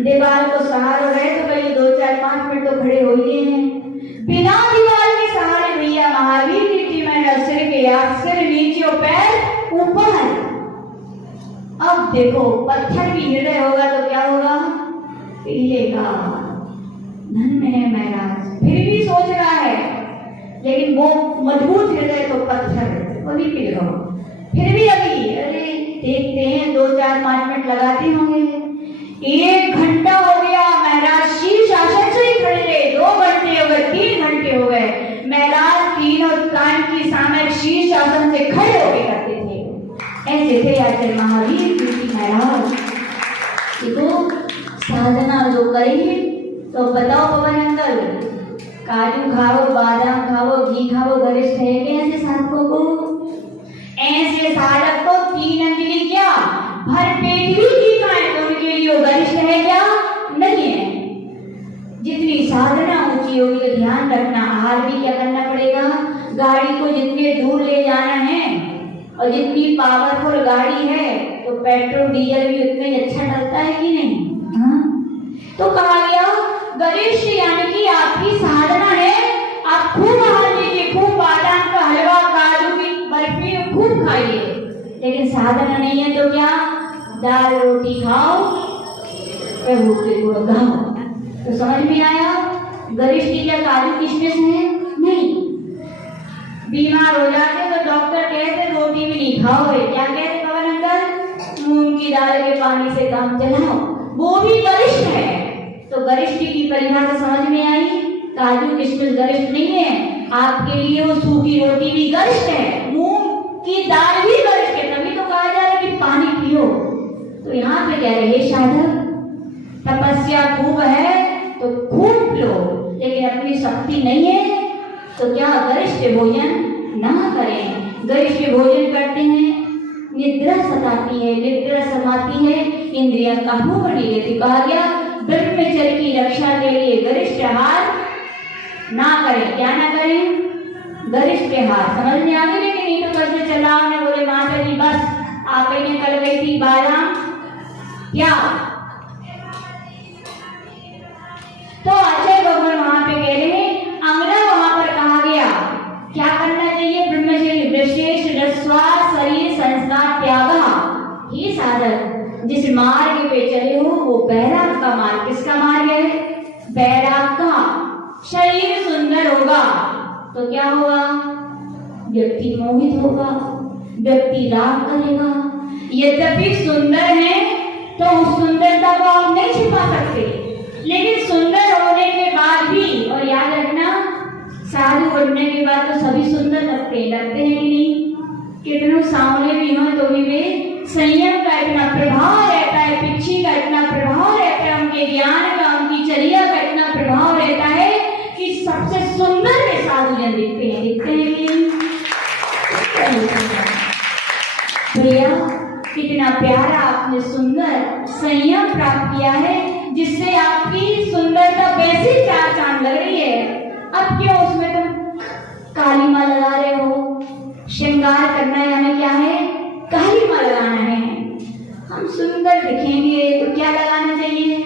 दीवार को सहारा रहे तो भाई 2-4-5 मिनट तो खड़े हो ही हैं। बिना दीवार के सहारे भैया महावीर कीर्ति महाराज सिर के सिर नीचे और पैर ऊपर। अब देखो पत्थर भी हृदय होगा तो क्या होगा? पिघलेगा। धन्य है महाराज, फिर भी सोच रहा है, लेकिन वो मजबूत हृदय तो पत्थर वो नहीं पिघला। फिर भी अभी अरे देखते हैं 2-4-5 मिनट लगाते होंगे। 1 घंटा हो गया महाराज शीर्ष आसन से ही खड़े रहे। 2 घंटे हो गए, 3 घंटे हो गए। महाराज तीनों कान की सामने शीर्ष आसन से खड़े होके करते थे। ऐसे थे आचार्य महावीर कीर्ति महाराज। देखो साधना जो करेंगे तो बताओ पवन अंकल, काजू खाओ, बादाम खाओ, घी खाओ, गरिष्ठ है क्या ऐसे साधकों को? ऐसे साधक को 3 अंजलि क्या भर पेट भी घी खाए तो उनके लिए गरिष्ठ है क्या? नहीं है। जितनी साधना ऊंची होगी तो ध्यान रखना आहार भी क्या करना पड़ेगा। गाड़ी को जितने दूर ले जाना है और जितनी पावरफुल गाड़ी है तो पेट्रोल डीजल भी उतना ही अच्छा डलता है कि नहीं? हाँ? तो कहा गया गरिष्ठ यानी कि आपकी साधना है, आप खूब आहार लीजिए, खूब बादाम का हलवा, काजू की बर्फी खूब खाइए। लेकिन साधना नहीं है तो क्या? दाल रोटी खाओ, प्रभु के गुण गाओ। तो समझ में आया? गरिष्ठ क्या काजू किशमिश है? नहीं। बीमार हो जाते तो डॉक्टर कहते रोटी भी नहीं खाओगे, क्या कहते पवन अंकल? मूंग की दाल के पानी से काम चलाओ, वो भी गरिष्ठ है। तो गरिष्ठ की परिभाषा समझ में आई? काजू किशमिश गरिष्ठ नहीं है आपके लिए, वो सूखी रोटी भी गरिष्ठ है, मूंग की दाल भी गरिष्ठ है। तभी तो कहा जा रहा है कि पानी पियो। तो यहाँ पे कह रहे साधक तपस्या खूब है तो खूब पियो, लेकिन अपनी शक्ति नहीं है तो क्या गरिष्ठ भोजन ना करें। गरिष्ठ भोजन करते हैं निद्रा सताती है, निद्रा समाती है, इंद्रियां काबू में नहीं रहती। कहा गया ब्रह्मचर्य की रक्षा के लिए गरिष्ठ आहार ना करें। क्या ना करें? गरिष्ठ आहार। समझ में आ गई? लेकिन नहीं तो कैसे चला उन्हें बोले माता जी बस आप ही ने कल गई थी बादाम क्या? तो आचार्य भगवान वहां पे कह रहे हैं अंगना वहां पर कहा गया क्या करना चाहिए? ब्रह्मचर्य विशेष रस्वा शरीर संस्कार त्याग। ही साधक जिस मार्ग पे चले हो वो बैराग का मार्ग। किसका मार्ग है? बैराग का। शरीर सुंदर होगा तो क्या होगा? व्यक्ति मोहित होगा, व्यक्ति राग करेगा। यद्यपि सुंदर है तो उस सुंदरता को आप नहीं छिपा सकते, लेकिन सुंदर होने के बाद भी, और याद रखना साधु बनने के बाद तो सभी सुंदर लगते हैं कि नहीं? कितनों सामने भी हो तो भी वे संयम का इतना प्रभाव रहता है, पिछी का इतना प्रभाव रहता है, उनके ज्ञान का, उनकी चर्या का इतना प्रभाव रहता है कि सबसे सुंदर वे साधु जन दिखते हैं। दिखते हैं भैया कितना प्यारा आपने सुंदर संयम प्राप्त किया है, जिससे आपकी सुंदरता वैसे चार चांद लग रही है। अब क्यों उसमें तुम काली माँ लगा रहे हो? श्रृंगार करना यानी क्या है? काली माँ लगाना है। हम सुंदर दिखेंगे तो क्या लगाना चाहिए?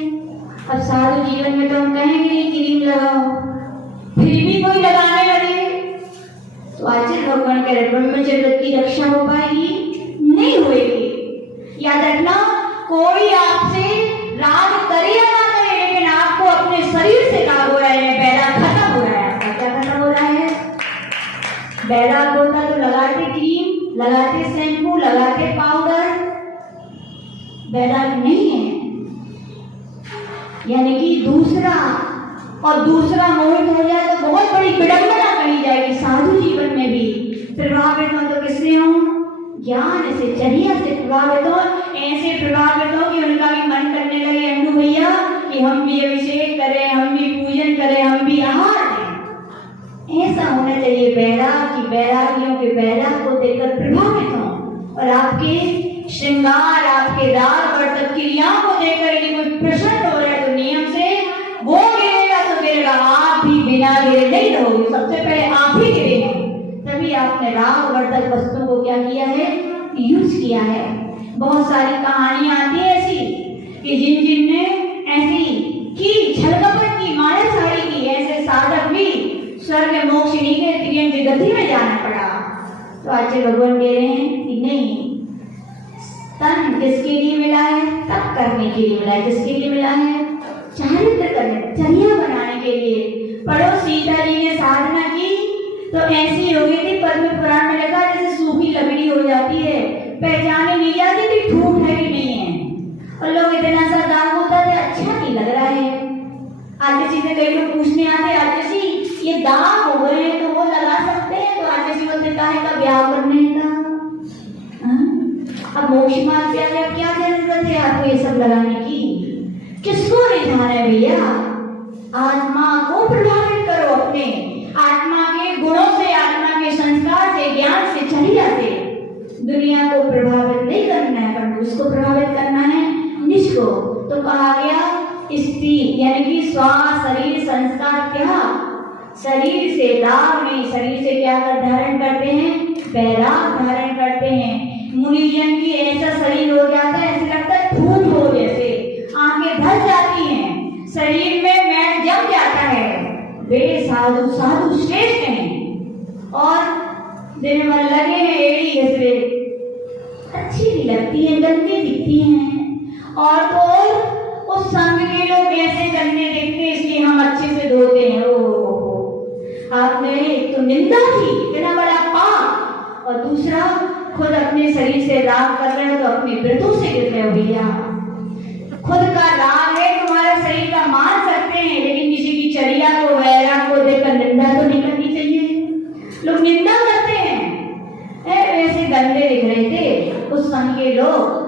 अब साधु जीवन में तो हम कहेंगे क्रीम लगाओ, फिर भी कोई लगाने लगे तो आचार्य भगवान के ब्रह्मचर्य की रक्षा हो पाएगी? नहीं होगी। याद रखना कोई बैराग होता तो लगाते क्रीम, लगाते शैम्पू, लगाते पाउडर। बैराग नहीं है, यानी कि दूसरा मोहित हो जाए तो बहुत बड़ी विडंबना कही जाएगी। साधु जीवन में भी प्रभावित हो तो किससे हो? ज्ञान से, चर्या से प्रभावित हो। ऐसे प्रभावित हो कि उनका भी मन करने लगे अनु भैया कि हम भी अभिषेक करें, हम भी पूजन करें, हम भी आहार दें। ऐसा होना चाहिए बैराग की बैरागियों के बैराग को देखकर प्रभावित हो और आपके श्रृंगार, आपके दार वर्तक क्रियाओं को देखकर यदि कोई प्रसन्न हो रहा है तो नियम से वो गिरेगा तो गिरेगा, आप भी बिना गिरे नहीं रहोगे। सबसे पहले आप ही गिरेंगे, तभी आपने राग वर्धक वस्तुओं को क्या किया है? यूज किया है। बहुत सारी कहानियां आती है ऐसी कि जिन ने ऐसी की छलकपट की, माया साड़ी की, ऐसे साधक भी स्वर्ग मोक्ष नहीं के त्रियंग गति में जाना पड़ा। तो आज भगवान कह रहे हैं कि नहीं, तन किसके लिए मिला है? तप करने के लिए मिला है। किसके लिए मिला है? चारित्र करने, चर्या बनाने के लिए। पढ़ो, सीता जी ने साधना की तो ऐसी हो गई थी, पद्म पुराण में लिखा जैसे सूखी लकड़ी हो जाती है, पहचाने नहीं जाती थी ठूठ है कि नहीं है। और लोग इतना सा दाग होता था, अच्छा नहीं लग रहा है। आदित्य से कई लोग पूछने आते, आदित्य ये दाग हो गए हैं तो वो लगा सकते हैं? तो आदित्य बोलते काहे का ब्याह करने का? अब मोक्ष मार्ग से आगे क्या जरूरत है आपको ये सब लगाने की? किसको रिझाना है भैया? आत्मा को प्रभावित करो, अपने आत्मा के गुणों से, आत्मा के संस्कार से, ज्ञान से, चर्या से। दुनिया को प्रभावित नहीं करना है, पर उसको प्रभावित करना है निज को। तो कहा गया स्त्री यानी कि स्व शरीर संस्कार त्याग, शरीर से दाग नहीं, शरीर से क्या कर धारण करते हैं? बैराग धारण करते हैं। मुनिजन की ऐसा शरीर हो जाता है, ऐसे लगता है धूल हो जैसे, आंखें धस जाती हैं, शरीर में मैल जम जाता है। वे साधु साधु श्रेष्ठ हैं और दिन भर लगे हैं एड़ी जैसे, अच्छी नहीं लगती है, गंदी दिखती हैं। और तो उस संघ के लोग ऐसे गंदे दिखते हैं, इसलिए हम अच्छे से धोते हैं। आपने एक तो निंदा की, इतना बड़ा पाप, और दूसरा खुद अपने शरीर से राग कर रहे हो तो अपने व्रतों से गिर रहे हो भैया। खुद का राग है, तुम्हारा शरीर का मान सकते हैं, लेकिन किसी की चर्या को, वैराग को देखकर निंदा तो नहीं करनी चाहिए। लोग निंदा करते हैं, ऐसे गंदे दिख रहे थे उस संघ के लोग।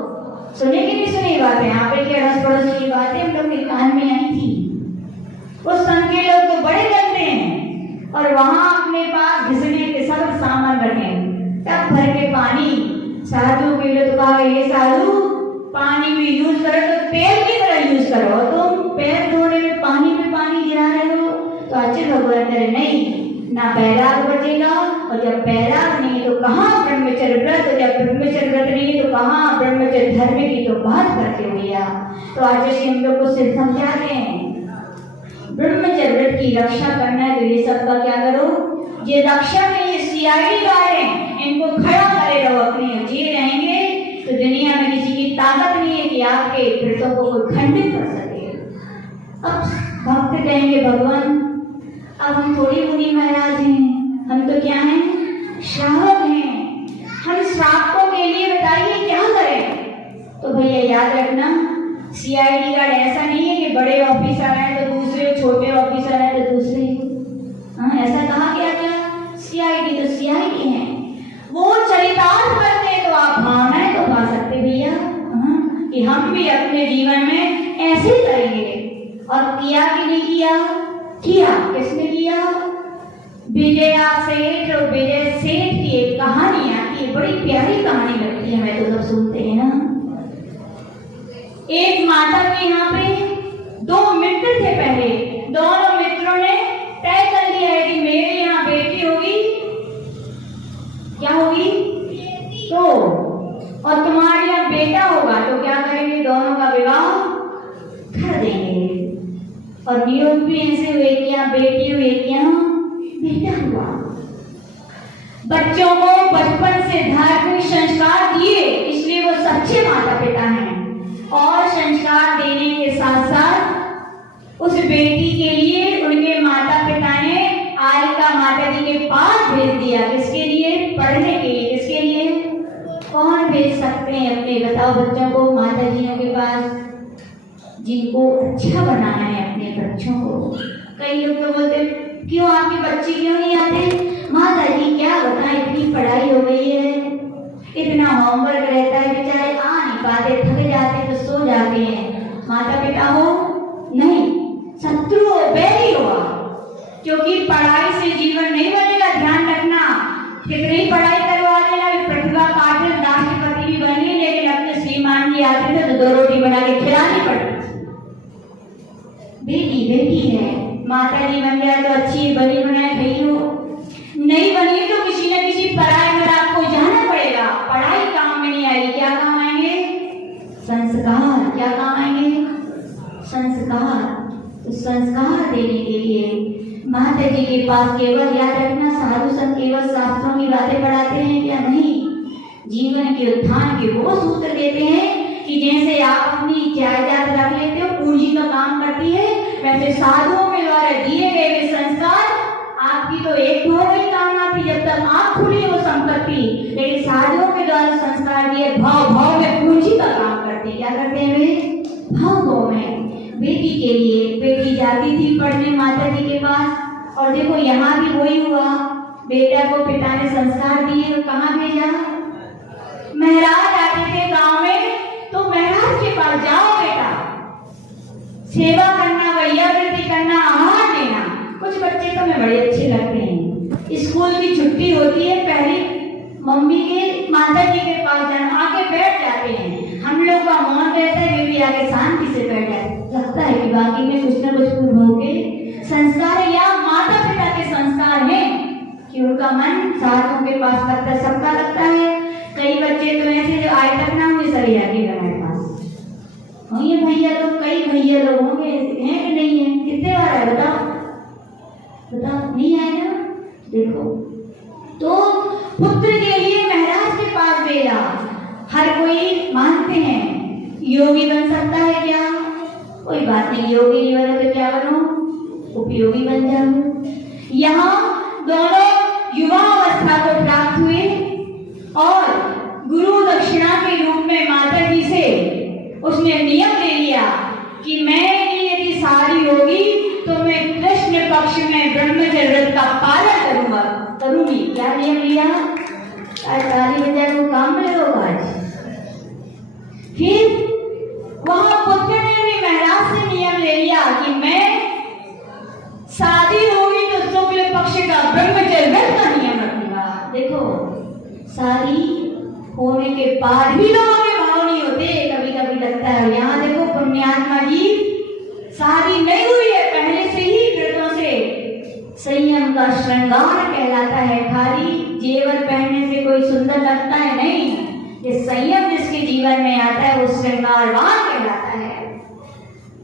सुने कि नहीं सुनी बातें? यहाँ पे अड़ोस पड़ोस की बातें हम लोग के कान में आई थी। उस संघ के लोग तो बड़े गंदे हैं और वहां अपने पास घिसने के सब सामान रखे, टब भर के पानी। साधु के लिए तो कहा ये साधु पानी भी यूज करो तो तेल की तरह यूज करो, तुम पैर धोने में पानी गिरा रहे हो। तो अच्छे भगवान करे नहीं, ना बैराग बचेगा, और जब बैराग नहीं तो कहाँ ब्रह्मचर्य व्रत, जब ब्रह्मचर्य व्रत नहीं तो कहाँ ब्रह्मचर्य धर्म की तो बात करते हो भैया। तो आज हम लोग को सिर्फ समझाते हैं ब्रह्मचर्य व्रत की रक्षा करना है, तो ये सबका क्या करो? ये रक्षा में ये सीआईडी गार्ड हैं, इनको खड़ा करे रहो अपने। ये रहेंगे तो दुनिया में किसी की ताकत नहीं है कि आपके व्रतों को कोई खंडित कर सके। अब भक्त कहेंगे भगवान अब हम थोड़ी मुनि महाराज हैं, हम तो क्या हैं? श्रावक हैं। हम श्रावकों के लिए बताइए क्या करें? तो भैया याद रखना, सीआईडी गार्ड ऐसा नहीं है कि बड़े ऑफिसर हैं तो दूसरे, छोटे ऑफिसर हैं तो दूसरे। ऐसा कहा गया क्या? सीआईडी तो सीआईडी है, वो चरितार्थ करते हैं तो आप भावनाएं तो पा सकते भैया कि हम भी अपने जीवन में ऐसे ही करेंगे। और किया कि नहीं किया? किया। किसने किया? विजया सेठ और विजय सेठ की एक कहानी आती है, बड़ी प्यारी कहानी लगती है, हमें तो सब सुनते हैं ना। एक माता के यहाँ पे दो मित्र थे पहले, दोनों मित्रों ने तय कर लिया है कि मेरे यहाँ बेटी होगी, क्या होगी? तो और तुम्हारे यहाँ बेटा होगा, तो क्या करेंगे? दोनों का विवाह कर देंगे। और नियोग भी ऐसे हुए कि यहाँ बेटी हुई, यहाँ बेटा हुआ। बच्चों को बचपन से धार्मिक संस्कार दिए, इसलिए वो सच्चे माता पिता हैं। और संस्कार देने के साथ साथ उस बेटी के लिए उनके माता पिता ने आयिका माता जी के पास भेज दिया। किसके बताओ बच्चों को माता जियों के पास, जिनको अच्छा बनाना है अपने बच्चों को। कई लोग तो बोलते क्यों आपके बच्चे क्यों नहीं आते? माता जी क्या बताएं, इतनी पढ़ाई हो गई है, इतना होमवर्क रहता है, बेचारे आ नहीं पाते, थक जाते तो सो जाते हैं। माता पिता हो नहीं, शत्रु हो, बैरी हो, क्योंकि पढ़ाई से जीवन नहीं बनेगा। ध्यान रखना, कितनी पढ़ाई करवा देना, प्रतिभा पाटिल राष्ट्रपति भी बनी, लेकिन अपने श्रीमान जी आते थे तो 2 रोटी बना के खिलानी पड़ती। बेटी बेटी है, माता जी बन जाए तो अच्छी बनी बनाए खई हो, नहीं बनी तो किसी न किसी पराये में आपको जाना पड़ेगा। पढ़ाई काम में नहीं आई, क्या काम आएंगे? संस्कार। क्या काम आएंगे? संस्कार। तो संस्कार देने के लिए माता जी के पास केवल याद रखना, साधु संत केवल शास्त्रों की बातें पढ़ाते हैं क्या? नहीं, जीवन के उत्थान के वो सूत्र देते हैं कि जैसे आप अपनी जायदाद रख लेते हो, पूंजी का काम करती है, वैसे साधुओं के द्वारा दिए गए संस्कार आपकी तो एक हो गई काम आती जब तक आँख खुली हो संपत्ति, लेकिन साधुओं के द्वारा संस्कार दिए भाव भाव में पूंजी का काम करते। क्या करते हैं वे? भाव भाव में। बेटी के लिए बेटी जाती थी पढ़ने माता जी के पास, और देखो यहाँ भी वही हुआ, बेटा को पिता ने संस्कार दिए, कहाँ भेजा? महाराज आते थे गांव में, तो महाराज के पास जाओ बेटा, सेवा करना, वैयावृत्ति करना, आहार देना। कुछ बच्चे तो हमें बड़े अच्छे लगते हैं, स्कूल की छुट्टी होती है, पहले मम्मी के माता जी के पास जाना, आके बैठ जाते हैं, हम लोग का मौन रहता है, वे भी आके शांति से बैठ जाते, लगता है कि बाकी में कुछ न कुछ पूर्ण हो गए। संस्कार है या माता पिता के संस्कार है कि उनका मन साधुओं के पास लगता है, सबका लगता है। कई बच्चे तो ऐसे जो आज तक ना हुए सर आगे हमारे पास होंगे भैया लोग, कई भैया लोग होंगे, हैं कि नहीं है? कितने बार है बताओ? बताओ, नहीं आए ना? देखो, तो पुत्र के लिए महाराज के पास भेजा। हर कोई मानते हैं योगी बन सकता है क्या? कोई बात नहीं, योगी नहीं बनो तो क्या बनो? उपयोगी बन जाओ। यहाँ दोनों युवा अवस्था को प्राप्त हुए और गुरु दक्षिणा के रूप में माता जी से उसने नियम ले लिया कि मैं यदि सारी होगी तो मैं कृष्ण पक्ष में ब्रह्मचर्य व्रत का पालन करूंगा, करूंगी। क्या नियम लिया? ताली बजा को काम में लोग आज। फिर वहां पुत्र ने भी महाराज से नियम ले लिया कि मैं शादी होगी तो शुक्ल पक्ष का ब्रह्मचर्य व्रत का नियम रखूंगा। देखो, शादी होने के बाद भी लोगों के भाव नहीं होते, कभी कभी लगता है। यहाँ देखो पुण्यात्मा जी, शादी नहीं हुई है, पहले से ही व्रतों से संयम का श्रृंगार कहलाता है। खाली जेवर पहनने से कोई सुंदर लगता है नहीं, ये संयम जिसके जीवन में आता है वो श्रृंगारवान कहलाता है।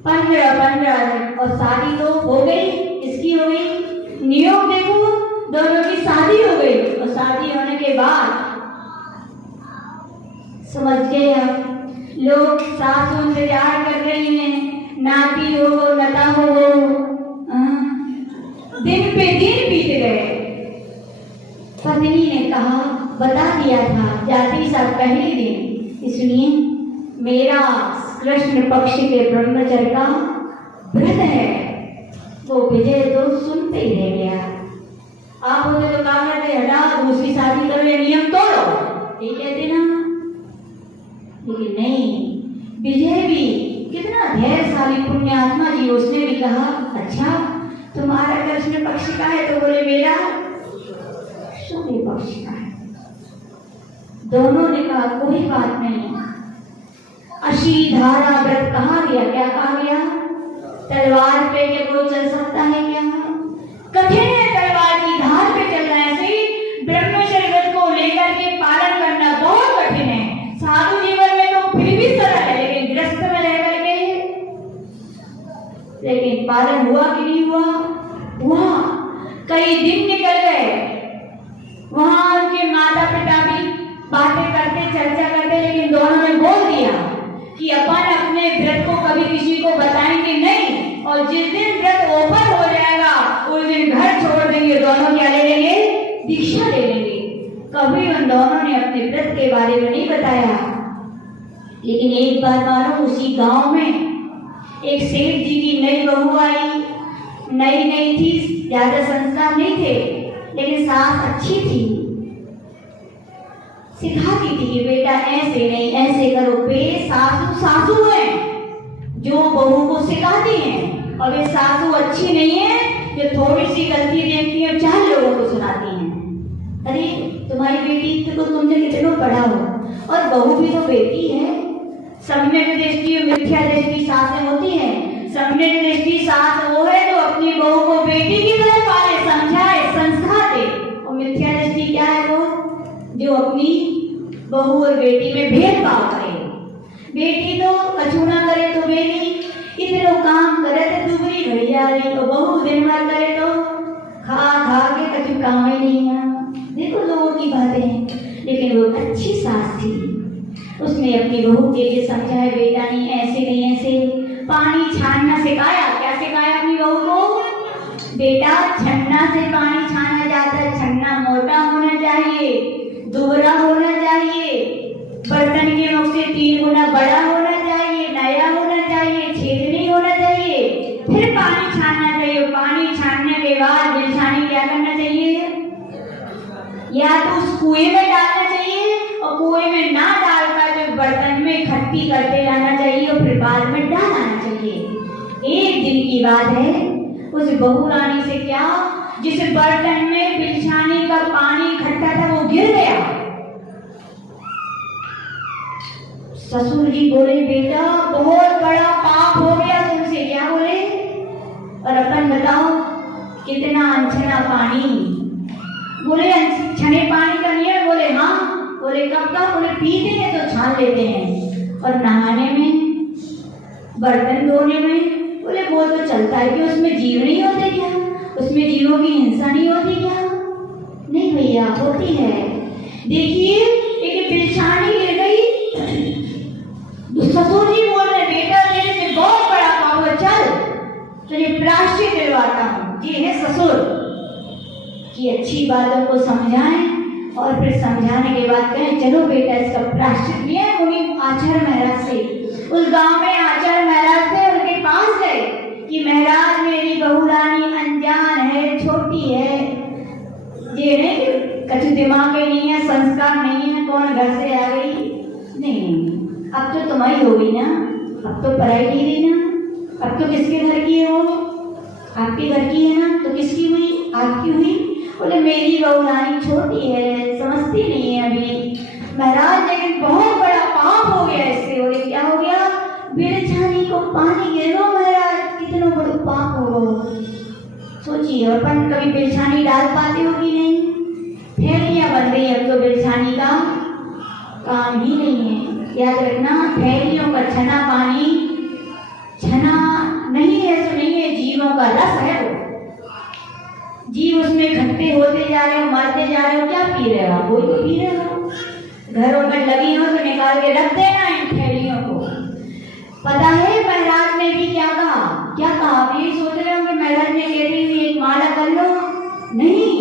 15 दिन और शादी तो हो गई, इसकी हो गई। नियोग देखो, दोनों की शादी हो गई, और शादी होने के बाद समझ गए आप, लोग सास इंतजार कर रही हैं, नाती हो नता हो, दिन पे दिन बीत गए। पत्नी ने कहा, बता दिया था जाती सा पहले दिन, इसलिए मेरा कृष्ण पक्ष के ब्रह्मचर्य का व्रत है। वो विजय तो सुनते ही रह गया। आप होते तो काम करते, हटा दूसरी शादी करो या नियम तोड़ो, ये कहते ना, लेकिन नहीं। विजय भी कितना धैर्यशाली पुण्यात्मा जी, उसने भी कहा, अच्छा तुम्हारा कृष्ण पक्ष का है? तो बोले मेरा शुक्ल पक्ष का है। दोनों ने कहा कोई बात नहीं। अशी धारा व्रत कहा गया? क्या कहा गया? तलवार पे क्या कोई चल सकता है क्या? कठिन है तलवार की धार पे चलना। ऐसे ब्रह्मचर्य व्रत को लेकर के पालन करना बहुत कठिन है। साधु जीवन में तो फिर भी सरल है, लेकिन गृहस्थ में रह करके, लेकिन पालन हुआ कि नहीं हुआ? हुआ। कई दिन निकल गए, वहां उनके माता पिता भी बातें करते, चर्चा करते, लेकिन दोनों ने बोल दिया कि अपन अपने व्रत को कभी किसी को बताएंगे नहीं, और जिस दिन व्रत ओपन हो जाएगा उस दिन घर छोड़ देंगे। दोनों क्या ले लेंगे? दीक्षा ले लेंगे। कभी उन दोनों ने अपने व्रत के बारे में नहीं बताया। लेकिन एक बार मानो उसी गांव में एक सेठ जी की नई बहू आई, नई नई थी, ज्यादा संस्कार नहीं थे, लेकिन सास अच्छी थी, सिखाती थी कि बेटा ऐसे नहीं ऐसे करो। वे सासू सासू है जो बहू को सिखाती हैं, और वे सासू अच्छी नहीं है जो थोड़ी सी गलती देखती है 4 लोगों को सुनाती हैं। अरे तुम्हारी बेटी तो तुमने कितना पढ़ा हो, और बहू भी तो बेटी है। सम्यक दृष्टि और मिथ्या दृष्टि सासें होती है। सम्यक दृष्टि सास वो है जो अपनी बहू को बेटी की तरह पाले, समझाए, संस्कार दे, और मिथ्या दृष्टि क्या है? वो जो अपनी बहू और बेटी में भेदभाव करे। बेटी तो कछु ना करे तो बेटी इतने काम करे तो दुबरी घड़ी आ रही, तो बहू दिन भर करे तो खा खा के कछु काम ही नहीं है। देखो लोगों की बातें, लेकिन वो अच्छी सास थी। उसने अपनी बहू के लिए समझाया, बेटा नहीं ऐसे नहीं ऐसे। पानी छानना सिखाया। क्या सिखाया अपनी बहू को? बेटा छन्ना से पानी छाना जाता है, छन्ना मोटा होना चाहिए, दुबरा होना चाहिए, बर्तन के मुख से 3 गुना बड़ा होना चाहिए, नया होना चाहिए, छेद नहीं होना चाहिए, फिर पानी छानना चाहिए। पानी छानने के बाद बिलछानी क्या करना चाहिए? या तो उस कुएं में डालना चाहिए, और कुएं में ना डालकर जो बर्तन में इकट्ठी करते रहना चाहिए, और फिर बाद में डालना चाहिए। एक दिन की बात है, उस बहू रानी से क्या, जिस बर्तन में बिलछानी का पानी इकट्ठा था वो गिर गया। ससुर जी बोले, बेटा बहुत बड़ा पाप हो गया तुमसे। क्या बोले? और अपन बताओ कितना अनछना पानी। बोले छने पानी का नहीं है। बोले हाँ। बोले कब कब? बोले पीते हैं तो छान लेते हैं, और नहाने में, बर्तन धोने में। बोले वो तो चलता है कि उसमें जीव नहीं होते क्या? उसमें जीवों की हिंसा नहीं होती क्या? नहीं भैया, होती है। देखिए एक बिलछानी गिर गई, ससुर जी बोल रहे, बेटा मेरे से बहुत बड़ा पाप है, चल ये प्रायश्चित दिलवाता हूँ। ये है ससुर की अच्छी बातों को समझाएं, और फिर समझाने के बाद कहें चलो बेटा इसका प्रायश्चित लिया। मुनि आचार्य महाराज से, उस गांव में आचार्य महाराज थे, उनके पास गए कि महाराज मेरी बहू रानी अनजान है, छोटी है, ये नहीं कछु दिमाग में नहीं है, संस्कार नहीं है, कौन घर से आ गई। नहीं, अब तो तुम्हारी हो गई ना, अब तो पढ़ाई की गई ना, अब तो किसके घर की है वो? आपके घर की है ना, तो किसकी हुई? आपकी हुई। बोले मेरी बहू रानी छोटी है, समझती नहीं है अभी महाराज, लेकिन बहुत बड़ा पाप हो गया इससे। बोले क्या हो गया? बिलछानी को पानी गिरो महाराज, कितना बड़ा पाप होगा। सोचिए, और अपन कभी बिलछानी डाल पाते हो कि नहीं? थैलियां बन गई, अब तो बिलछानी का काम ही नहीं है। याद रखना, थैलियों का छना पानी छना नहीं है, तो नहीं है, जीवों का रस है वो। जीव उसमें इकट्ठे होते जा रहे हो, मरते जा रहे हो, क्या पी रहे हो? कोई तो पी रहे हो। घरों में लगी हो तो निकाल के रख देना इन थैलियों को। पता है महाराज ने भी क्या कहा? क्या कहा? आप यही सोच रहे हो कि महाराज ने कहती हुई एक माला कर लो? नहीं,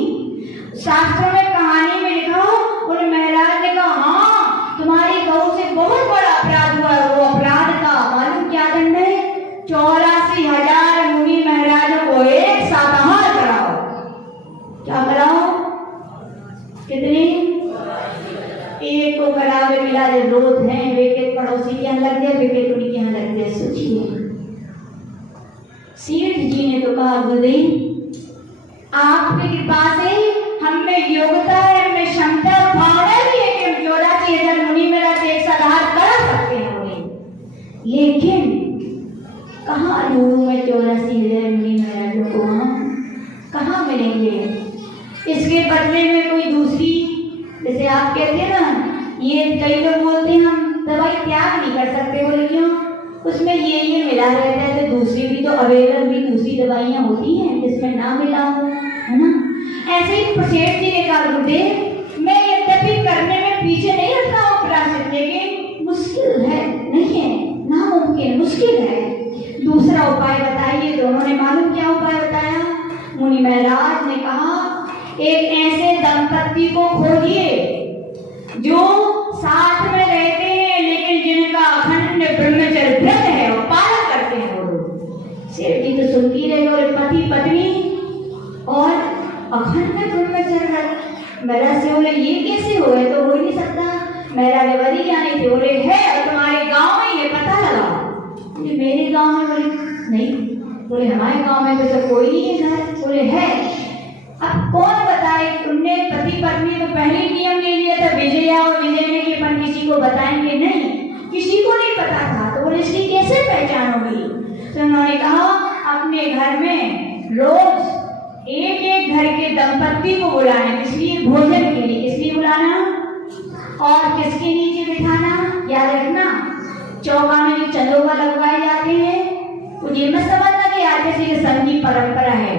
शास्त्रों में कहानी में लिखा हो, बोले महाराज ने कहा हाँ तुम्हारी बहू से बहुत बड़ा अपराध हुआ है। वो अपराध का मालूम क्या दंड है? 84,000 मुनि महाराजों को एक साथ आहार कराओ। क्या कराओ? कितने? एक को करावे मिलाजे रोज हैं, बेटे पड़ोसी के यहाँ लग जाए, बेटे कुड़ी के यहाँ लग जाए। सोचिए, सेठ जी ने तो कहा गुरुदेव आपकी कृपा से हमें योग्यता है, हमें क्षमता भावना भी है कि हम 84,000 मुनि महाराज एक साथ आहार करा सकते हैं। लेकिन कहाँ लूँ मैं 84,000 मुनि महाराजों को? कहाँ मिलेंगे? इसके बदले में कोई दूसरी, जैसे आप कहते हैं ना, ये कई लोग बोलते हैं हम दवाई त्याग नहीं कर सकते। बोले क्यों? उसमें ये मिला रहता है, तो दूसरी भी तो अवेलेबल भी दूसरी दवाइयाँ होती हैं जिसमें ना मिला हो, है ना? ऐसे ही सेठ जी ने कहा गुरुदेव मैं ये तभी करने में पीछे नहीं हटता हूँ प्रायश्चित, लेकिन मुश्किल है, नहीं है, नामुमकिन, मुश्किल है। दूसरा उपाय बताइए। दोनों ने मालूम क्या उपाय बताया? मुनि महाराज ने कहा एक ऐसे दंपत्ति को खोजिए जो साथ में रहते हैं लेकिन जिनका सेठ जी तो सुनती रही और पति पत्नी और अखंड ब्रह्मचर्य। मेरा से बोले ये कैसे हो गए, तो हो ही नहीं सकता, मेरा रेवरी क्या नहीं थे। बोले है और तुम्हारे गांव में ये पता लगा। बोले मेरे गांव में? बोले नहीं। बोले हमारे गांव में तो कोई नहीं है घर। बोले है। अब कौन बताए, तुमने पति पत्नी तो पहले ही नियम ले लिया था विजया और विजय ने कि अपन किसी को बताएंगे नहीं, किसी को नहीं पता था। तो बोले इसकी कैसे पहचान होगी? तो उन्होंने कहा अपने घर में रोज एक एक घर के दंपत्ति को बुलाना, इसलिए भोजन के लिए, इसलिए बुलाना और किसके नीचे बिठाना, याद रखना। चौका में जो चंदोबा लगवाए जाते हैं, तो ये मत समझना कि आगे से संघ की परंपरा है।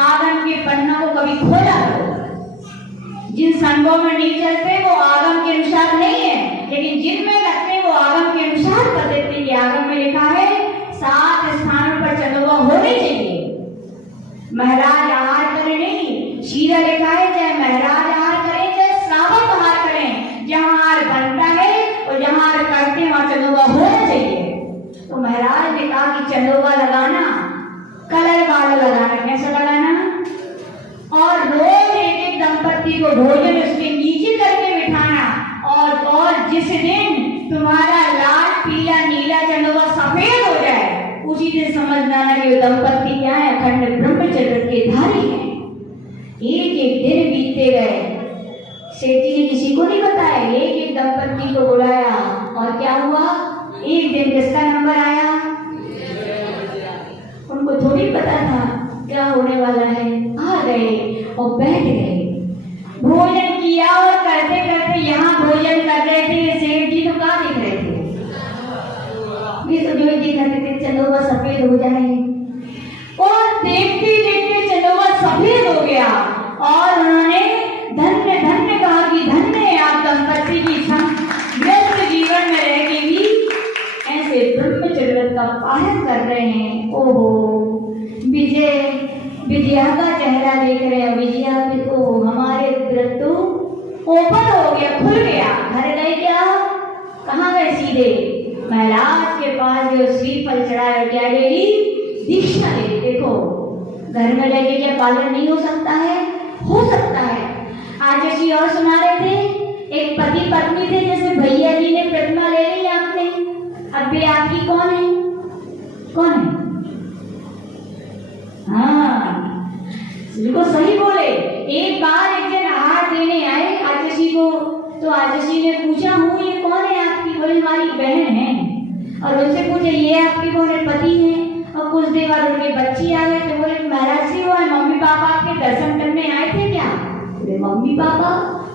आगम के पन्ना को कभी खोला करो। जिन संघों में नहीं चलते वो आगम के अनुसार नहीं है, लेकिन जिनमें लगते वो आगम के अनुसार कर देते हैं। आगम में लिखा है 7 स्थानों पर चंदोबा होने चाहिए। महाराज आहार करें नहीं, सीधा लिखा है चाहे महाराज आहार करें चाहे श्रावक आहार करें, जहाँ आहार बनता है और जहाँ आहार करते हैं वहाँ चंदोबा होना चाहिए। तो महाराज ने कहा कि चंदोबा लगाना कलर वाला लगाना, कैसा लगाना, और रोज एक एक दंपत्ति को भोजन उसके नीचे करके बिठाना। और जिस दिन तुम्हारा लाल पीला नीला चंदोबा सफेद हो जाए उसी दिन समझना ना कि दंपत्ति क्या है, अखंड ब्रह्मचर्य के धारी है। एक एक दिन बीतते गए, सेठ जी ने किसी को नहीं बताया, एक एक दंपत्ति को बुलाया और क्या हुआ, एक दिन किसका नंबर आया, उनको थोड़ी पता था क्या होने वाला है। आ गए और बैठ गए, भोजन किया और करते करते यहाँ भोजन कर रहे थे। सेठ जी तो कहाँ दिख रहे थे, ये तो जो दिख रहे थे चंदोबा सफेद हो जाए, और देखते देखते चंदोबा सफेद हो गया। और उन्होंने धन्य धन्य कहा कि धन्य है आप दंपत्ति की व्यस्त जीवन में रह के भी ऐसे ब्रह्मचर्य का पालन कर रहे हैं। ओहो, विजया का चेहरा देख रहे हैं, विजया पे तो हमारे व्रत तो ओपन हो गया, खुल गया। घर गए क्या, कहाँ गए, सीधे महाराज के पास जो श्रीफल चढ़ाया, क्या डेली दीक्षा ले। देखो घर में लेके क्या पालन नहीं हो सकता है, हो सकता है। आज ऐसी और सुना रहे थे, एक पति पत्नी थे, जैसे भैया जी ने प्रतिमा ले ली आपने, अब भी आपकी कौन है, कौन है? हाँ बिल्कुल सही बोले। एक बार एक जन आहार देने आए आजसी को, तो आजसी ने पूछा हूँ ये कौन है आपकी? बोले हमारी बहन है। और उनसे पूछे ये आपके कौन है? पति है। और कुछ देर बाद उनके बच्ची आ गए, तो बोले महाराज जी वो है मम्मी पापा आपके दर्शन करने आए थे क्या? बोले मम्मी पापा,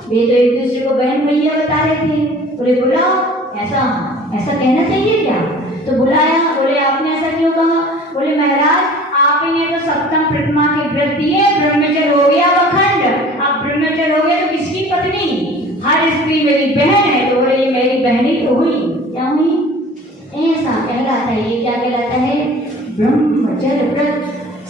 वे तो एक दूसरे को बहन भैया बता रहे थे। बोले बुलाओ, ऐसा कहना चाहिए क्या? तो बुलाया। बोले आपने ऐसा क्यों कहा? बोले महाराज आपने तो सप्तम प्रतिमा के व्रत दिए, ब्रह्मचर्य हो गया अखंड। अब ब्रह्मचर्य हो गया तो किसकी पत्नी? हर स्त्री मेरी बहन है। तो बोले ये मेरी बहन ही तो हुई। क्या हुई? ऐसा कहलाता है। ये क्या कहलाता है? ब्रह्मचर्य व्रत।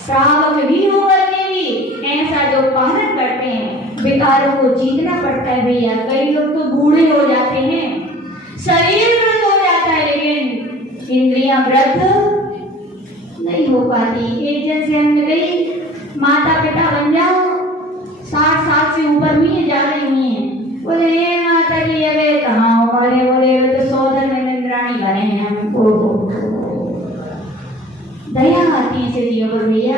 श्रावक भी होकर के भी ऐसा जो पालन करते हैं, विकारों को जीतना पड़ता है भैया। कई लोग तो बूढ़े हो जाते हैं, शरीर व्रत हो जाता है, लेकिन इंद्रियां व्रत नहीं हो पाती। एक जन से हमने कही माता पिता बन जाओ, 60 साल से ऊपर हुई जा रही हुई है। बोले ये माता जी अबे कहाँ हो? बोले तो 100 में इंद्राणी बने हैं हम। दया आती से दियो भैया,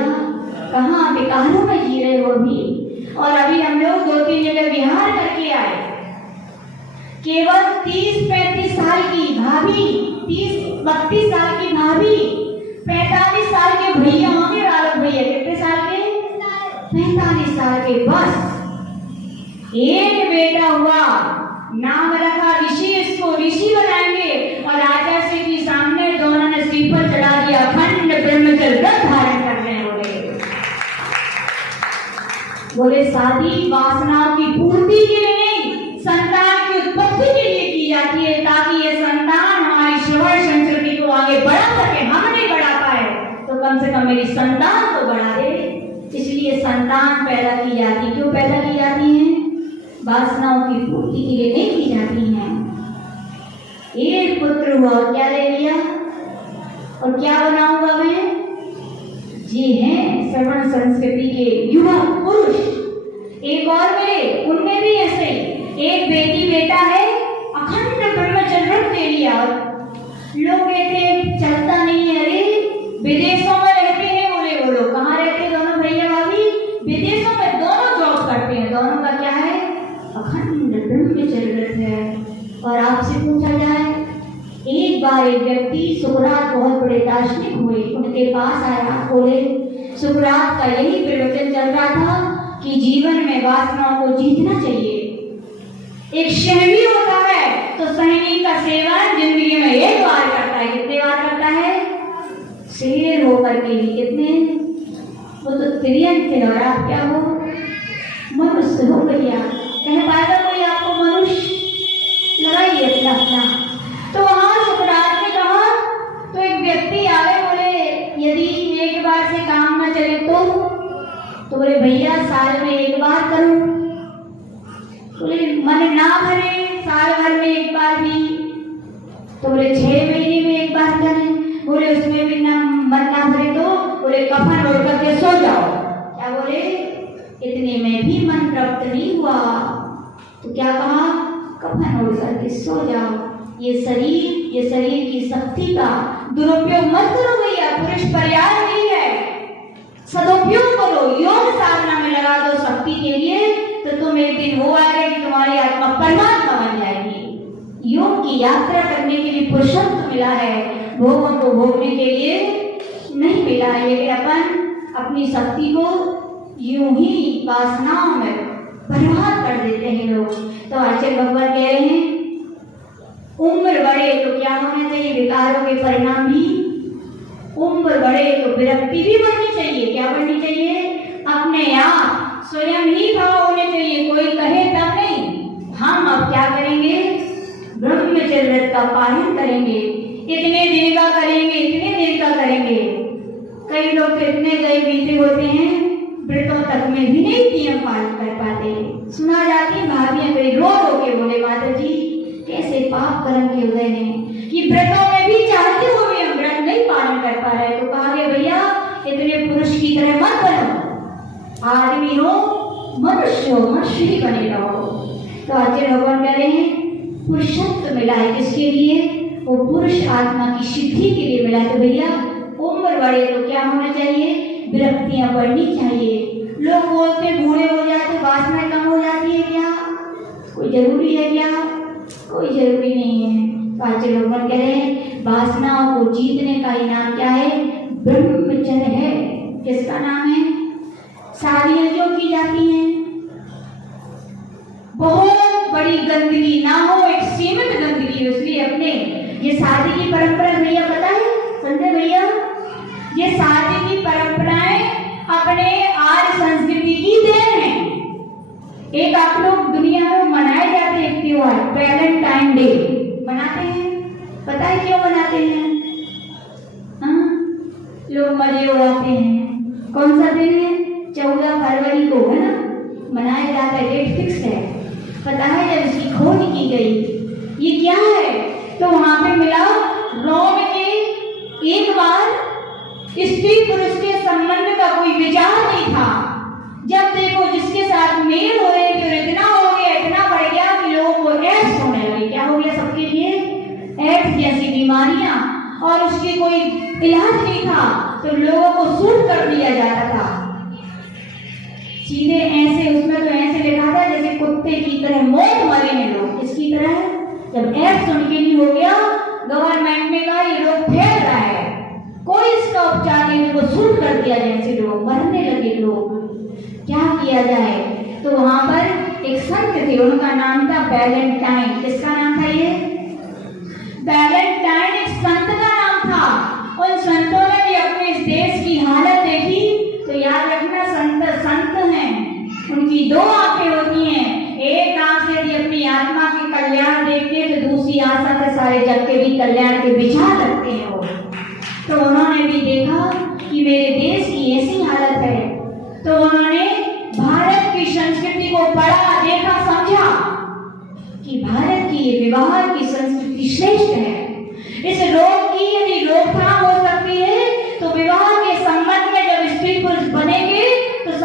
कहाँ विकारों में जी रहे हो भी। और अभी हम लोग 2-3 जगह विहार करके आए, केवल 30-35 साल की भाभी, 30-32 साल की भाभी, 45 साल के भैया होंगे। रालक भैया कितने साल के? 45 साल के। बस एक बेटा हुआ, नाम रखा ऋषि, इसको ऋषि बनाएंगे। और आचार्य जी सामने दोनों ने श्रीफल चढ़ा दिया, अखंड ब्रह्मचर्य व्रत धारण कर रहे हैं। बोले शादी वासनाओं की पूर्ति के लिए नहीं, संतान की उत्पत्ति के लिए की जाती है, ताकि ये संतान हमारी श्रवण संस्कृति को आगे बढ़ा सके। हम नहीं बढ़ा पाए तो कम से कम मेरी संतान को बढ़ा दे। इसलिए संतान पैदा की जाती। क्यों पैदा की जाती है? वासनाओं की पूर्ति के लिए नहीं की जाती है। एक पुत्र हुआ और क्या ले लिया, और क्या बनाऊंगा मैं? संस्कृति के युवा पुरुष एक और मिले, उनमें भी ऐसे एक बेटी बेटा है, अखंड ब्रह्मचर्य ले लिया। लोग कहते हैं चलता नहीं है, अरे विदेशों में रहते हैं, बोले वो लोग कहाँ रहते हैं दोनों भैया भाभी? विदेशों में, दोनों जॉब करते हैं, दोनों का क्या है? अखंड ब्रह्मचर्य है। और आपसे पूछा जाए, एक बार एक व्यक्ति, सुकरात बहुत बड़े दार्शनिक हुए, उनके पास आया, बोले सुकरात का यही प्रवचन चल रहा था कि जीवन में वासनाओं को जीतना चाहिए। एक शहरी होता है तो सैनिक का सेवन जिंदगी में एक बार करता है, कितने बार करता है? शेर होकर के भी कितने, वो तो तिरंग थे। और आप क्या हो? मनुष्य हो गया। कह पाएगा कोई आपको मनुष्य? लगाइए अपना अपना। तो वहां सुकरात ने कहा, तो एक व्यक्ति आए, बोले यदि एक बार से काम न चले तो बोले भैया साल में एक बार करूं। बोले मन ना भरे साल भर में एक बार भी, तो बोले 6 महीने में एक बार करें। बोले उसमें भी ना मन ना भरे तो बोले कफन ओढ़ करके सो जाओ। क्या बोले? इतने में भी मन तृप्त नहीं हुआ तो क्या कहा? कफन ओढ़ करके सो जाओ। ये शरीर की शक्ति का दुरुपयोग मत करो भैया, पुरुष पर्याय नहीं है, सदुपयोग करो, योग साधना में लगा दो शक्ति के लिए, तो तुम एक दिन वो आएगा कि तुम्हारी आत्मा परमात्मा बन जाएगी। योग की यात्रा करने के लिए पुरुषत्व मिला है, भोगों को भोगने के लिए नहीं मिला है। लेकिन अपन अपनी शक्ति को यूं ही वासनाओं में बर्बाद कर देते हैं लोग। तो आचार्य भगवान कह रहे हैं, उम्र बढ़े तो क्या होना चाहिए? विकारों के परिणाम भी। उम्र बढ़े तो विरक्ति भी बढ़नी चाहिए। क्या बढ़नी चाहिए? अपने आप स्वयं ही भाव होने चाहिए, कोई कहे तब नहीं। हम अब क्या करेंगे? ब्रह्मचर्य का पालन करेंगे, इतने दिन का करेंगे, इतने दिन का करेंगे। कई लोग तो इतने गए बीते होते हैं, व्रतों तक में भी नहीं नियम पालन कर पाते। सुना जाती है भाभियां कई रो रो के बोले, माता जी कैसे पाप कर्म के उदय हैं कि व्रतों में भी चाहते हुए हम व्रत नहीं पालन कर पा रहे। तो कहा गया भैया इतने पुरुष की तरह मत बनो, आदमी हो, मनुष्य हो, मनुष्य ही बने रहो। तो आचार्य भगवान कह रहे हैं पुरुषत्व मिला है किसके लिए? वो पुरुष आत्मा की सिद्धि के लिए मिला। तो भैया उम्र बढ़े तो क्या होना चाहिए? विरक्तियां बढ़नी चाहिए। लोग बोलते बूढ़े हो जाते वासनाएं कम हो जाती है, क्या कोई जरूरी है? क्या कोई जरूरी नहीं है। तो आचार्य भगवान कह रहे हैं वासनाओं को जीतने का इनाम क्या है? ब्रह्मचर्य है। किसका नाम है? शादियां जो की जाती हैं, बहुत बड़ी गंदगी ना हो, एक सीमित गंदगी, इसलिए अपने ये शादी की परंपरा भैया पता है संजय भैया, ये शादी की परंपराएं अपने आज संस्कृति की देन है। एक आप लोग दुनिया में मनाए जाते हैं त्योहार, वैलेंटाइन डे मनाते हैं, पता है क्यों मनाते हैं? लोग मजे उड़ाते हैं। कौन सा दिन है? 14 फरवरी को है ना, मनाया जाता है, डेट फिक्स है। पता है जब इसकी खोज की गई ये क्या है, तो वहां पे मिला रोम के एक बार स्त्री पुरुष के संबंध का कोई विचार नहीं था। जब देखो जिसके साथ मेल हो रहे थे इतना हो गया, इतना बढ़ गया कि लोगों को एड्स होने लगे। क्या हो गया सबके लिए? एड्स जैसी बीमारियां, और उसकी कोई इलाज नहीं था, तो लोगों को सूट कर दिया जाता था सीधे ऐसे। उसमें तो ऐसे लिखा था जैसे कुत्ते की तरह मौत मरे हैं लोग, इसकी तरह। जब एड्स उनके लिए हो गया, गवर्नमेंट ने कहा ये रोग फैल रहा है, कोई इसका उपचार नहीं, वो सूट कर दिया जैसे लोग मरने लगे लोग। क्या किया जाए? तो वहां पर एक संत थे, उनका नाम था वैलेंटाइन। किसका नाम था ये? वैलेंटाइन एक संत का नाम था। उन संतों ने भी अपने इस देश की हालत देखी, तो याद रखना संत हैं, उनकी 2 आंखें होती हैं। एक आंख से यदि अपनी आत्मा के कल्याण देखते हैं तो दूसरी आशा से सारे जग के भी कल्याण के विचार रखते हैं वो। तो उन्होंने भी देखा कि मेरे देश की ऐसी हालत है, तो उन्होंने भारत की संस्कृति को पढ़ा, देखा, समझा कि भारत की ये विवाह की संस्कृति श्रेष्ठ है। इस रोग की यदि रोकथाम हो सकती है तो विवाह के संबंध में जब स्त्री पुरुष बनेंगे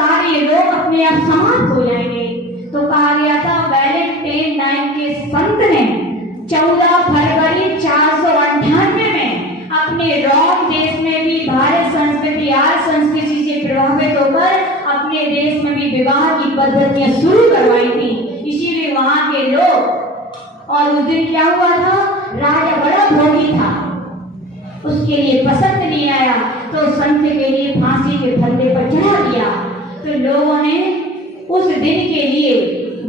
सारे लोग अपने आप समाप्त हो जाएंगे। तो कहा गया था वैलेंटाइन नाइन के संत ने 14 फरवरी 498 में अपने रोम देश में भी भारत संस्कृति आर्य संस्कृति से प्रभावित होकर अपने देश में भी विवाह की पद्धतियां शुरू करवाई थी। इसीलिए वहां के लोग, और उस दिन क्या हुआ था, राजा बड़ा भोगी था, उसके लिए पसंद नहीं आया तो संत के लिए फांसी के फंदे पर चढ़ा दिया। तो लोगों ने उस दिन के लिए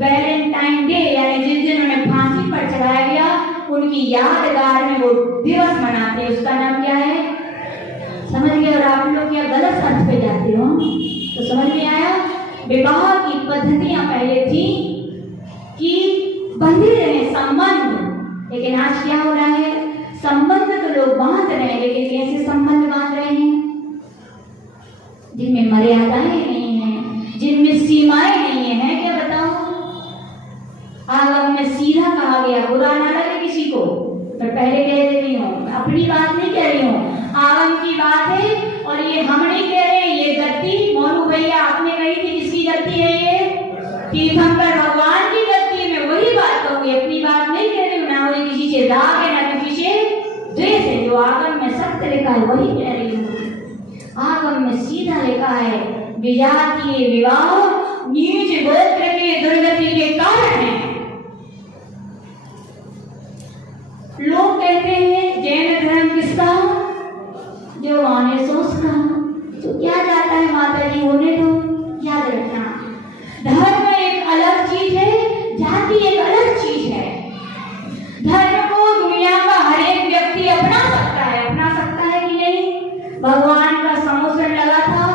वैलेंटाइन डे यानी जिस दिन उन्हें फांसी पर चढ़ाया गया उनकी यादगार में वो दिवस मनाते हैं। उसका नाम क्या है समझ गए? और आप लोग क्या गलत अर्थ पे जाते हो तो समझ में आया। विवाह की पद्धतियां पहले थी कि बंधे रहे संबंध, लेकिन आज क्या हो रहा है, संबंध तो लोग बांध रहे हैं लेकिन कैसे संबंध बांध रहे हैं, जिनमें मर्यादाएं नहीं है, जिनमें सीमाएं नहीं है। क्या बताओ, आगम में सीधा कहा गया, बुरा ना लगे किसी को, मैं पहले कह रही हूँ, अपनी बात नहीं कह रही हूँ, आगम की बात है। और ये हम नहीं कह रहे, ये गद्दी मोनू भैया आपने कही थी, किसकी गद्दी है ये? तीर्थंकर भगवान की गद्दी। में वही बात कहूंगी, अपनी बात नहीं कह रही हूँ, ना मुझे किसी से राग है ना किसी से द्वेष है। जो आगम में सत्य लिखा है वही कह रही हूँ। आगम में सीधा लिखा है विजातीय विवाह नीच गोत्र के दुर्गति के कारण है। लोग कहते हैं जैन धर्म किसका, जो माने सो उसका, तो क्या जाता है माता जी, होने दो। याद रखना, धर्म एक अलग चीज है, जाति एक अलग चीज है। धर्म को दुनिया का हर एक व्यक्ति अपना सकता है कि नहीं? भगवान का समोसन लगा था,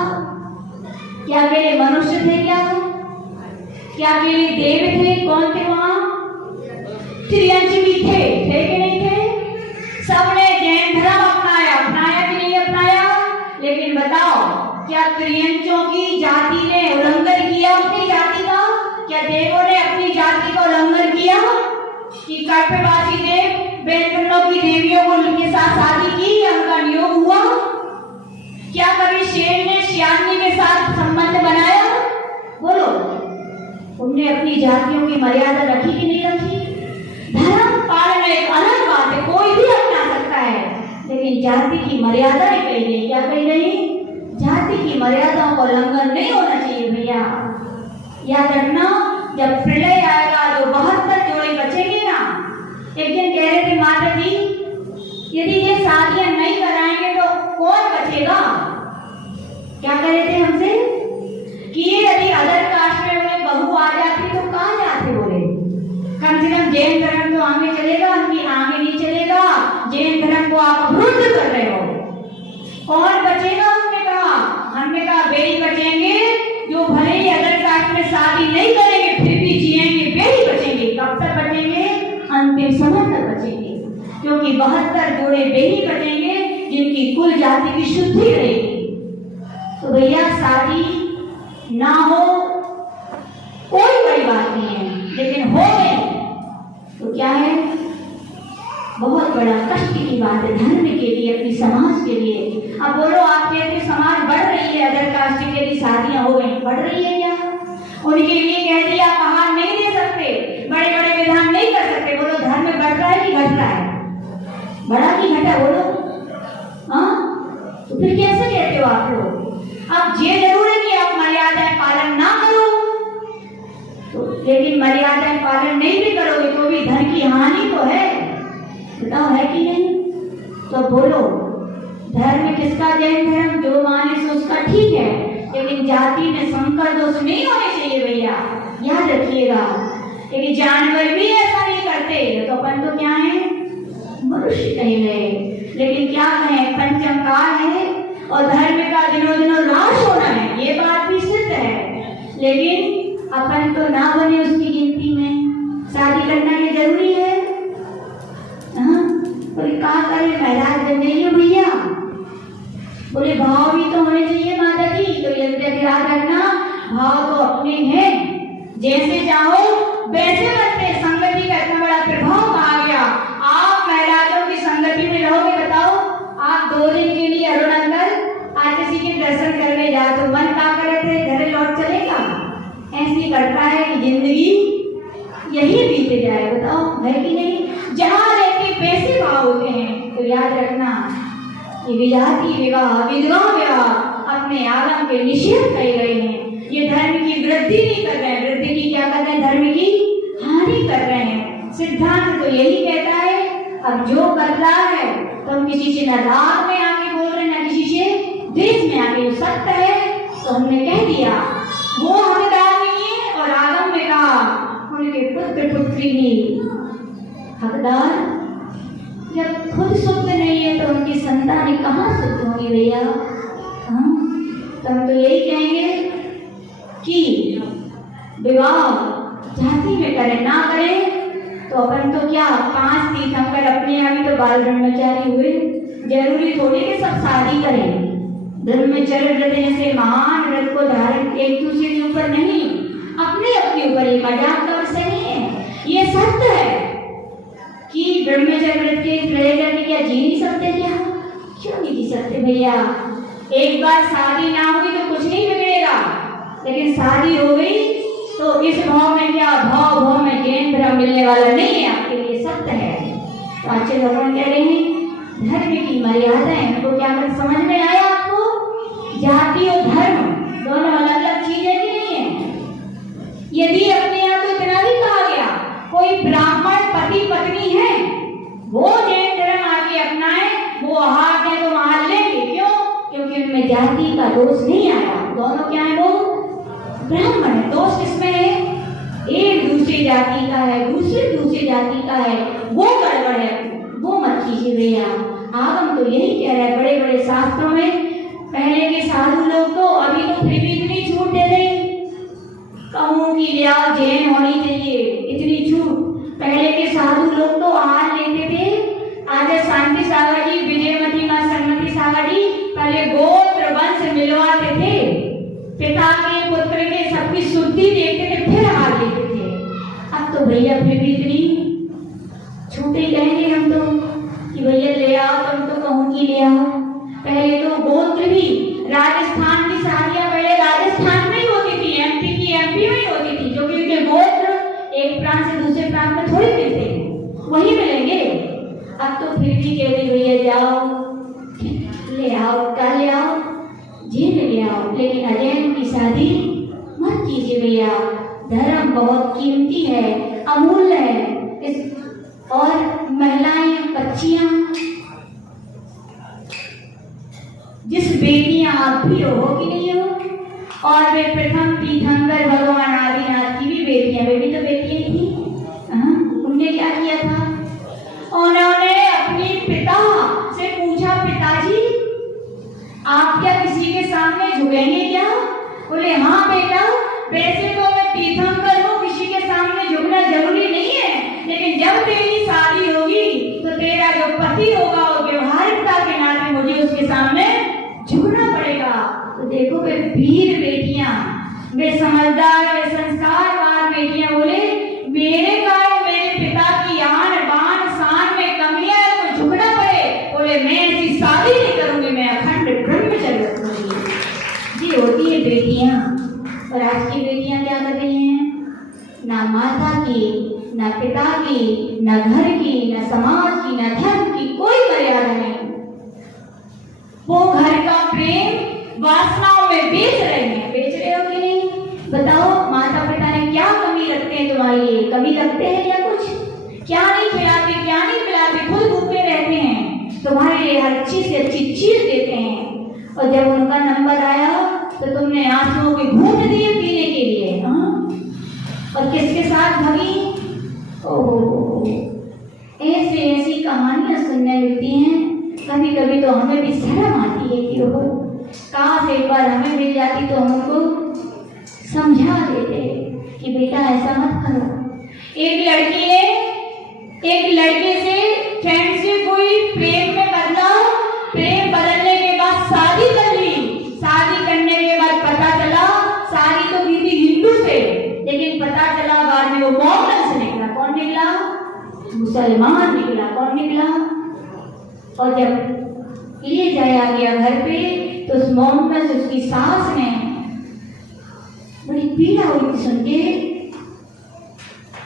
क्या केवल मनुष्य थे? क्या केवल देव थे? कौन थे वहां? त्रियंच भी थे कि नहीं थे? सबने जैन धर्म अपनाया कि नहीं अपनाया? लेकिन बताओ, क्या त्रियंचों की जाति ने उल्लंघन किया अपनी जाति का? क्या देवों ने अपनी जाति का उल्लंघन किया कि कल्पवासी देव बेलकुंडों की देवियों को उनके साथ शादी की या उनका नियोग हुआ? क्या कभी शेर ने श्यामनी के साथ संबंध बनाया? बोलो, उनने अपनी जातियों की मर्यादा रखी कि नहीं रखी? धर्म पालना एक अलग बात है, कोई भी अपना सकता है, लेकिन जाति की मर्यादा नहीं कही गई। क्या कही गई? जाति की मर्यादाओं का उल्लंघन नहीं होना चाहिए भैया। याद रखना, जब प्रलय आएगा जो 72 जोड़े बचेंगे ना, एक दिन कह रहे थे माता जी यदि ये शादियां नहीं कराएंगे तो कौन बचेगा? क्या कह रहे थे हमसे कि यदि अदर कास्ट में उन्हें बहू आ जाती तो कहाँ जाते? बोले कम से कम जैन धर्म तो आगे चलेगा, उनकी आगे नहीं चलेगा। जैन धर्म को आप अवरुद्ध कर रहे हो, कौन बचेगा? हमने कहा वे ही बचेंगे जो भले ही अदर कास्ट में शादी नहीं करेंगे फिर भी जिएंगे, वे ही बचेंगे। कब तक बचेंगे? अंतिम समय तक बचेंगे, क्योंकि 72 जोड़े वे ही बचेंगे जिनकी कुल जाति की शुद्धि रहेगी। तो भैया शादी ना हो कोई बड़ी बात नहीं है, लेकिन हो गई तो क्या है, बहुत बड़ा कष्ट की बात है धर्म के लिए, अपनी समाज के लिए। अब बोलो, आप कहते समाज बढ़ रही है, अदर कास्ट के लिए शादियां हो गई, बढ़ रही है क्या? उनके लिए कह दिया आप आहार नहीं दे सकते, बड़े बड़े विधान नहीं कर सकते। बोलो धर्म में बढ़ रहा है कि घट रहा है? बड़ा कि घटा? बोलो हाँ, तो फिर कैसे कहते हो आप लोग? अब ये जरूर है कि आप मर्यादाएं पालन ना करो, तो लेकिन मर्यादाएं पालन नहीं भी करोगे तो भी धन की हानि तो है, बताओ है कि नहीं? तो बोलो, धर्म किसका? जैन धर्म, जो माने सो उसका ठीक है, लेकिन जाति में संकर दोष नहीं होने चाहिए भैया, याद रखिएगा। लेकिन जानवर भी ऐसा नहीं करते, तो अपन तो क्या है, मनुष्य कहे गए। लेकिन क्या कहें, पंचम काल है और धर्म का दिनों दिनों नाश होना है, ये बात भी सिद्ध है। लेकिन अपन तो ना बने उसकी गिनती में, शादी करना ये जरूरी है। बोले कहा करे महाराज जब नहीं है भैया, बोले भाव भी तो होने चाहिए माता जी। तो ये याद रखना, भाव तो अपने हैं, जैसे चाहो वैसे बनते। संगति का इतना बड़ा प्रभाव आ गया। आप महराजों की संगति में रहोगे, बताओ आप 2 दिन के लिए अरुण अंकल आज किसी के दर्शन करने जाओ तो मन क्या कर रहे थे, घर लौट ऐसी करता है कि जिंदगी यही बीत जाए। बताओ है कि नहीं? जहाँ रहते पैसे भाव होते हैं तो याद रखना ये विजाति विवाह विधवा विवाह अपने आगम के निषेध करे गए हैं। ये धर्म की वृद्धि नहीं कर रहे हैं, वृद्धि की क्या कर रहे हैं? धर्म की हानि कर रहे हैं। सिद्धांत तो यही कहता है। अब जो कर रहा है तो हम किसी से न राग में आके बोल रहे हैं, न किसी से द्वेष में आके। जो सत्य है तो हमने कह दिया, वो हकदार नहीं है। और आगम में कहा उनके पुत्र पुत्री ही हकदार। जब खुद शुद्ध नहीं है तो उनकी संतानें कहाँ शुद्ध होंगी भैया? तो हम तो यही कहेंगे कि विवाह जाति में करें ना करें तो अपन तो क्या 5 तीर्थंकर अपने यहाँ भी तो बाल ब्रह्मचारी हुए। जरूरी थोड़ी कि सब शादी करें। ब्रह्मचर्य व्रत जैसे महान व्रत को धारण एक दूसरे के ऊपर नहीं, अपने अपने ऊपर ही मजाक का विषय नहीं है। ये सत्य है कि ब्रह्मचर्य व्रत के प्रयोग करके क्या जी नहीं सकते? क्या क्यों नहीं जी सकते भैया? एक बार शादी ना हुई तो कुछ नहीं बिगड़ेगा, लेकिन शादी हो गई तो इस भाव में क्या भाव भाव में जैन धर्म मिलने वाला नहीं है आपके लिए। सत्य है। तो अच्छे भगवान कह रहे हैं धर्म की मर्यादाएं उनको क्या कर समझ में आया आपको? जाति और धर्म दोनों अलग अलग चीजें भी नहीं है। यदि अपने यहाँ तो इतना भी कहा गया कोई ब्राह्मण पति पत्नी है वो जैन धर्म आगे अपनाए, वो हाथ है तो वहां लेंगे। क्यों? क्योंकि उनमें जाति का दोष नहीं आया। दोनों क्या है? वो ब्राह्मण है। दोष किसमें है? एक दूसरी जाति का है, दूसरी जाति का है, वो गड़बड़ है, वो मत कीजिए भैया। आगम तो यही कह रहा है बड़े बड़े शास्त्रों में। पहले के साधु लोग तो अभी तो फिर भी इतनी छूट दे रहे, कहूँ की लिया जैन होनी चाहिए, इतनी छूट। पहले के साधु लोग तो आहार लेते थे। आज शांति सागर जी, विजयमती माँ संगति सागर जी पहले गोत्र वंश मिलवाते थे, पिता के पुत्र के सबकी शुद्धि देखते थे फिर आहार लेते थे। अब तो भैया फिर भी इतनी छूटे कहेंगे हम तो कि भैया ले आओ, तुम तो कहूँ की ले आओ। पहले तो गोत्र भी राजस्थान की शादियां पहले राजस्थान में ही होती थी, एमपी की एमपी में ही होती थी, जो कि उनके गोत्र एक प्रांत से दूसरे प्रांत में थोड़ी मिलते हैं, वही मिलेंगे। अब तो फिर भी कह रही भैया जाओ ले आओ, क्या ले आओ? जीन ले आओ, लेकिन अजैन की शादी मत कीजिए भैया। धर्म बहुत कीमती है, अमूल्य है। और महिलाएं बच्चियां जिस बेटियां आप भी हो कि नहीं हो, और वे प्रथम तीर्थंकर भगवान आदिनाथ की भी बेटियां, वे भी तो बेटियां थी। उनने क्या किया था? उन्होंने अपने पिता से पूछा, पिताजी आप क्या किसी के सामने झुकेंगे क्या? बोले हाँ बेटा, वैसे तो मैं तीर्थंकर हूँ, किसी के सामने झुकना जरूरी नहीं है, लेकिन जब तेरी शादी होगी तो तेरा जो पति होगा वो व्यवहारिकता के नाते मुझे उसके सामने झुकना पड़ेगा। तो देखो वे वीर बेटियां, वे समझदार, वे संस्कारवान बेटियां बोले मेरे कारण मेरे पिता की आन बान शान में कमियां है तो झुकना पड़े। बोले मैं ऐसी शादी नहीं करूंगी, मैं अखंड ब्रह्मचर्य रखूंगी। ये होती है बेटियां। और आज की बेटियां क्या कर रही हैं? ना माता की, ना पिता की, ना घर की, ना समाज की, ना धर्म की कोई मर्यादा नहीं। वो घर का प्रेम वासनाओं में बेच रहे हैं। बेच रहे हो कि नहीं? बताओ माता पिता ने क्या कमी रखते हैं तुम्हारे लिए? कमी रखते हैं या कुछ? क्या नहीं खिलाते, क्या नहीं पिलाते, खुद भूखे रहते हैं, तुम्हारे लिए हर अच्छी से अच्छी चीज देते हैं। और जब उनका नंबर आया तो तुमने आंसुओं के घूंट दिए पीने के लिए। और किसके साथ भगी? ओहो, ऐसी कहानियां सुनने मिलती हैं। कभी कभी तो हमें भी शर्म आती है कि ओहो काश एक बार हमें मिल जाती तो हम उनको समझा देते कि बेटा ऐसा मत करो। एक लड़की ने एक लड़के से फ्रेंडशिप हुई, प्रेम में बदला, प्रेम बदलने के बाद शादी कर ली। शादी करने के बाद पता चला, शादी तो की थी हिंदू से, लेकिन पता चला बाद में वो मोहम्मद से निकला। कौन निकला? मुसलमान निकला। कौन निकला? और जब ले जाया गया घर पे तो उस मोहम्मद से उसकी सास ने बड़ी पीड़ा हुई थी सुन के।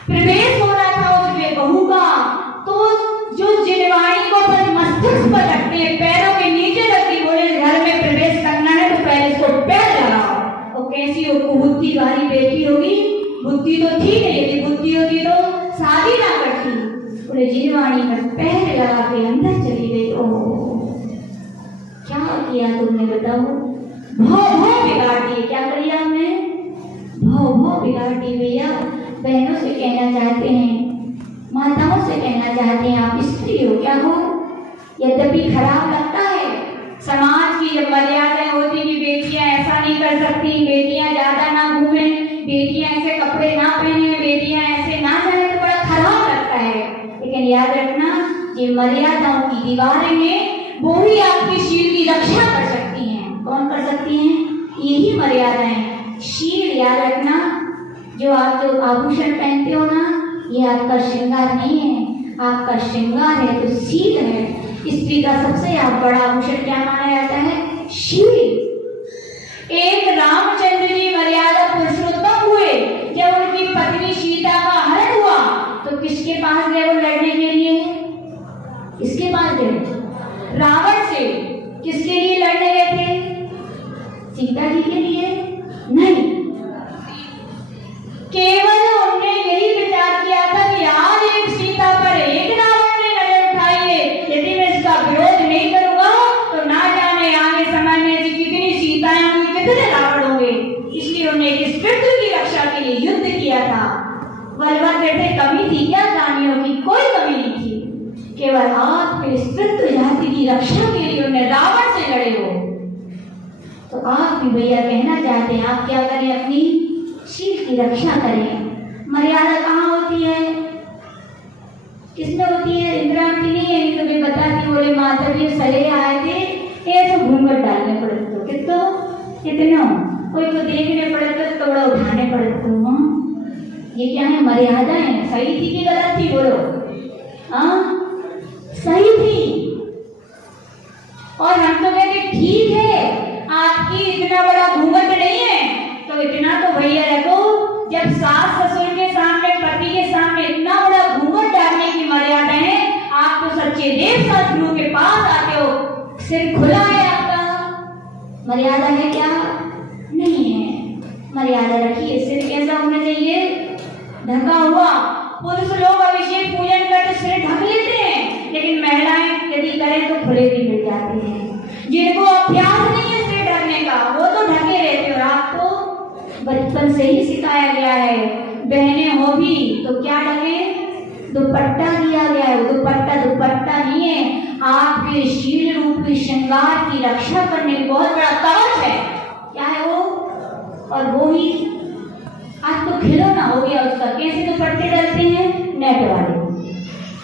प्रवेश होना था उसमें बहू का, तो जो जिनवाणी को पर मस्तक पर रखते हैं, पैरों के नीचे रखती, बोले घर में प्रवेश करना है तो पहले इसको पैर लगाओ। और कैसी वो बुद्धि वाली बेटी होगी, बुद्धि तो थी नहीं, यदि बुद्धि होती तो शादी ना करती। बोले जिनवाणी में पैर लगा के अंदर चली गई। ओ क्या किया तुमने बताओ? भौ बिगाड़ दिए। क्या किया हमने? भौ बिगाड़ दी। भैया बहनों से कहना चाहते हैं, माताओं से कहना चाहते हैं, आप स्त्री हो क्या हो? यद्यपि खराब लगता है, समाज की जब मर्यादाएं होती कि बेटियां ऐसा नहीं कर सकती, बेटियां ज्यादा ना घूमे, बेटियां ऐसे कपड़े ना पहने, बेटियां ऐसे ना जाए, तो बड़ा खराब लगता है। लेकिन याद रखना, ये मर्यादाओं की दीवारें हैं, वो ही आपकी शील की रक्षा कर सकती हैं। कौन कर सकती हैं? यही मर्यादाएं। शील याद रखना, जो आप जो आभूषण पहनते हो ना, ये आपका श्रृंगार नहीं है, आपका श्रृंगार है तो शील है। स्त्री का सबसे बड़ा आभूषण क्या माना जाता है? शील। एक रामचंद्र जी मर्यादा पुरुषोत्तम हुए, जब उनकी पत्नी सीता का हरण हुआ तो किसके पास गए वो लड़ने के लिए? किसके पास गए? रावण से। किसके लिए लड़ने गए थे? सीता जी के लिए नहीं, केवल उन्होंने यही विचार किया था कि आज एक सीता पर एक रावण ने नजर उठाई है, यदि मैं इसका विरोध नहीं करूंगा तो ना जाने आगे समय में ऐसी कितनी सीताएं होंगी, कितने रावण होंगे। इसलिए उन्होंने एक स्त्रीत्व की रक्षा के लिए युद्ध किया था। बलभद्र थे, कमी थी क्या प्राणियों की? कोई कमी नहीं थी, केवल आपके स्त्रीत्व जाति की रक्षा के लिए उन्हें रावण से लड़े हो। तो आप भी भैया कहना चाहते हैं, आप क्या करें? अपनी शील की रक्षा करें। मर्यादा कहाँ होती है? किसमें होती है? इंद्राणी नहीं है, नहीं तो भी बताती। बोले माता जी सले आए थे, ये तो घूंघट डालने पड़े तो कितना कोई को देखने पड़े तो थोड़ा उठाने पड़े तो। ये क्या है? मर्यादा है। सही थी कि गलत थी? बोलो। हाँ सही थी। और हम तो कहते ठीक है, आपकी इतना बड़ा घूंघट नहीं है तो इतना तो भैया रखो। जब सास ससुर के सामने, पति के सामने इतना बड़ा घूंघट डालने की मर्यादा है, आप तो सच्चे देव सतगुरु के पास आते हो, सिर खुला है आपका। मर्यादा है क्या? नहीं है। मर्यादा रखिए। सिर कैसा होना चाहिए? ढका हुआ। पुरुष लोग अभिषेक पूजन करते सिर ढक लेते हैं, लेकिन महिलाएं यदि करें तो खुले भी मिल जाते हैं। जिनको अभ्यास नहीं है सिर ढकने का, वो तो ढके रहते हो। आपको बचपन से ही सिखाया गया है, बहनें हो भी तो क्या ढके? दुपट्टा दिया गया है। दुपट्टा नहीं है, आपके शील रूपी श्रृंगार की रक्षा करने में बहुत बड़ा कवच है। क्या है वो? और वो ही आज तो खिलौना हो गया उसका। कैसे दुपट्टे डालते हैं? नेट वाले।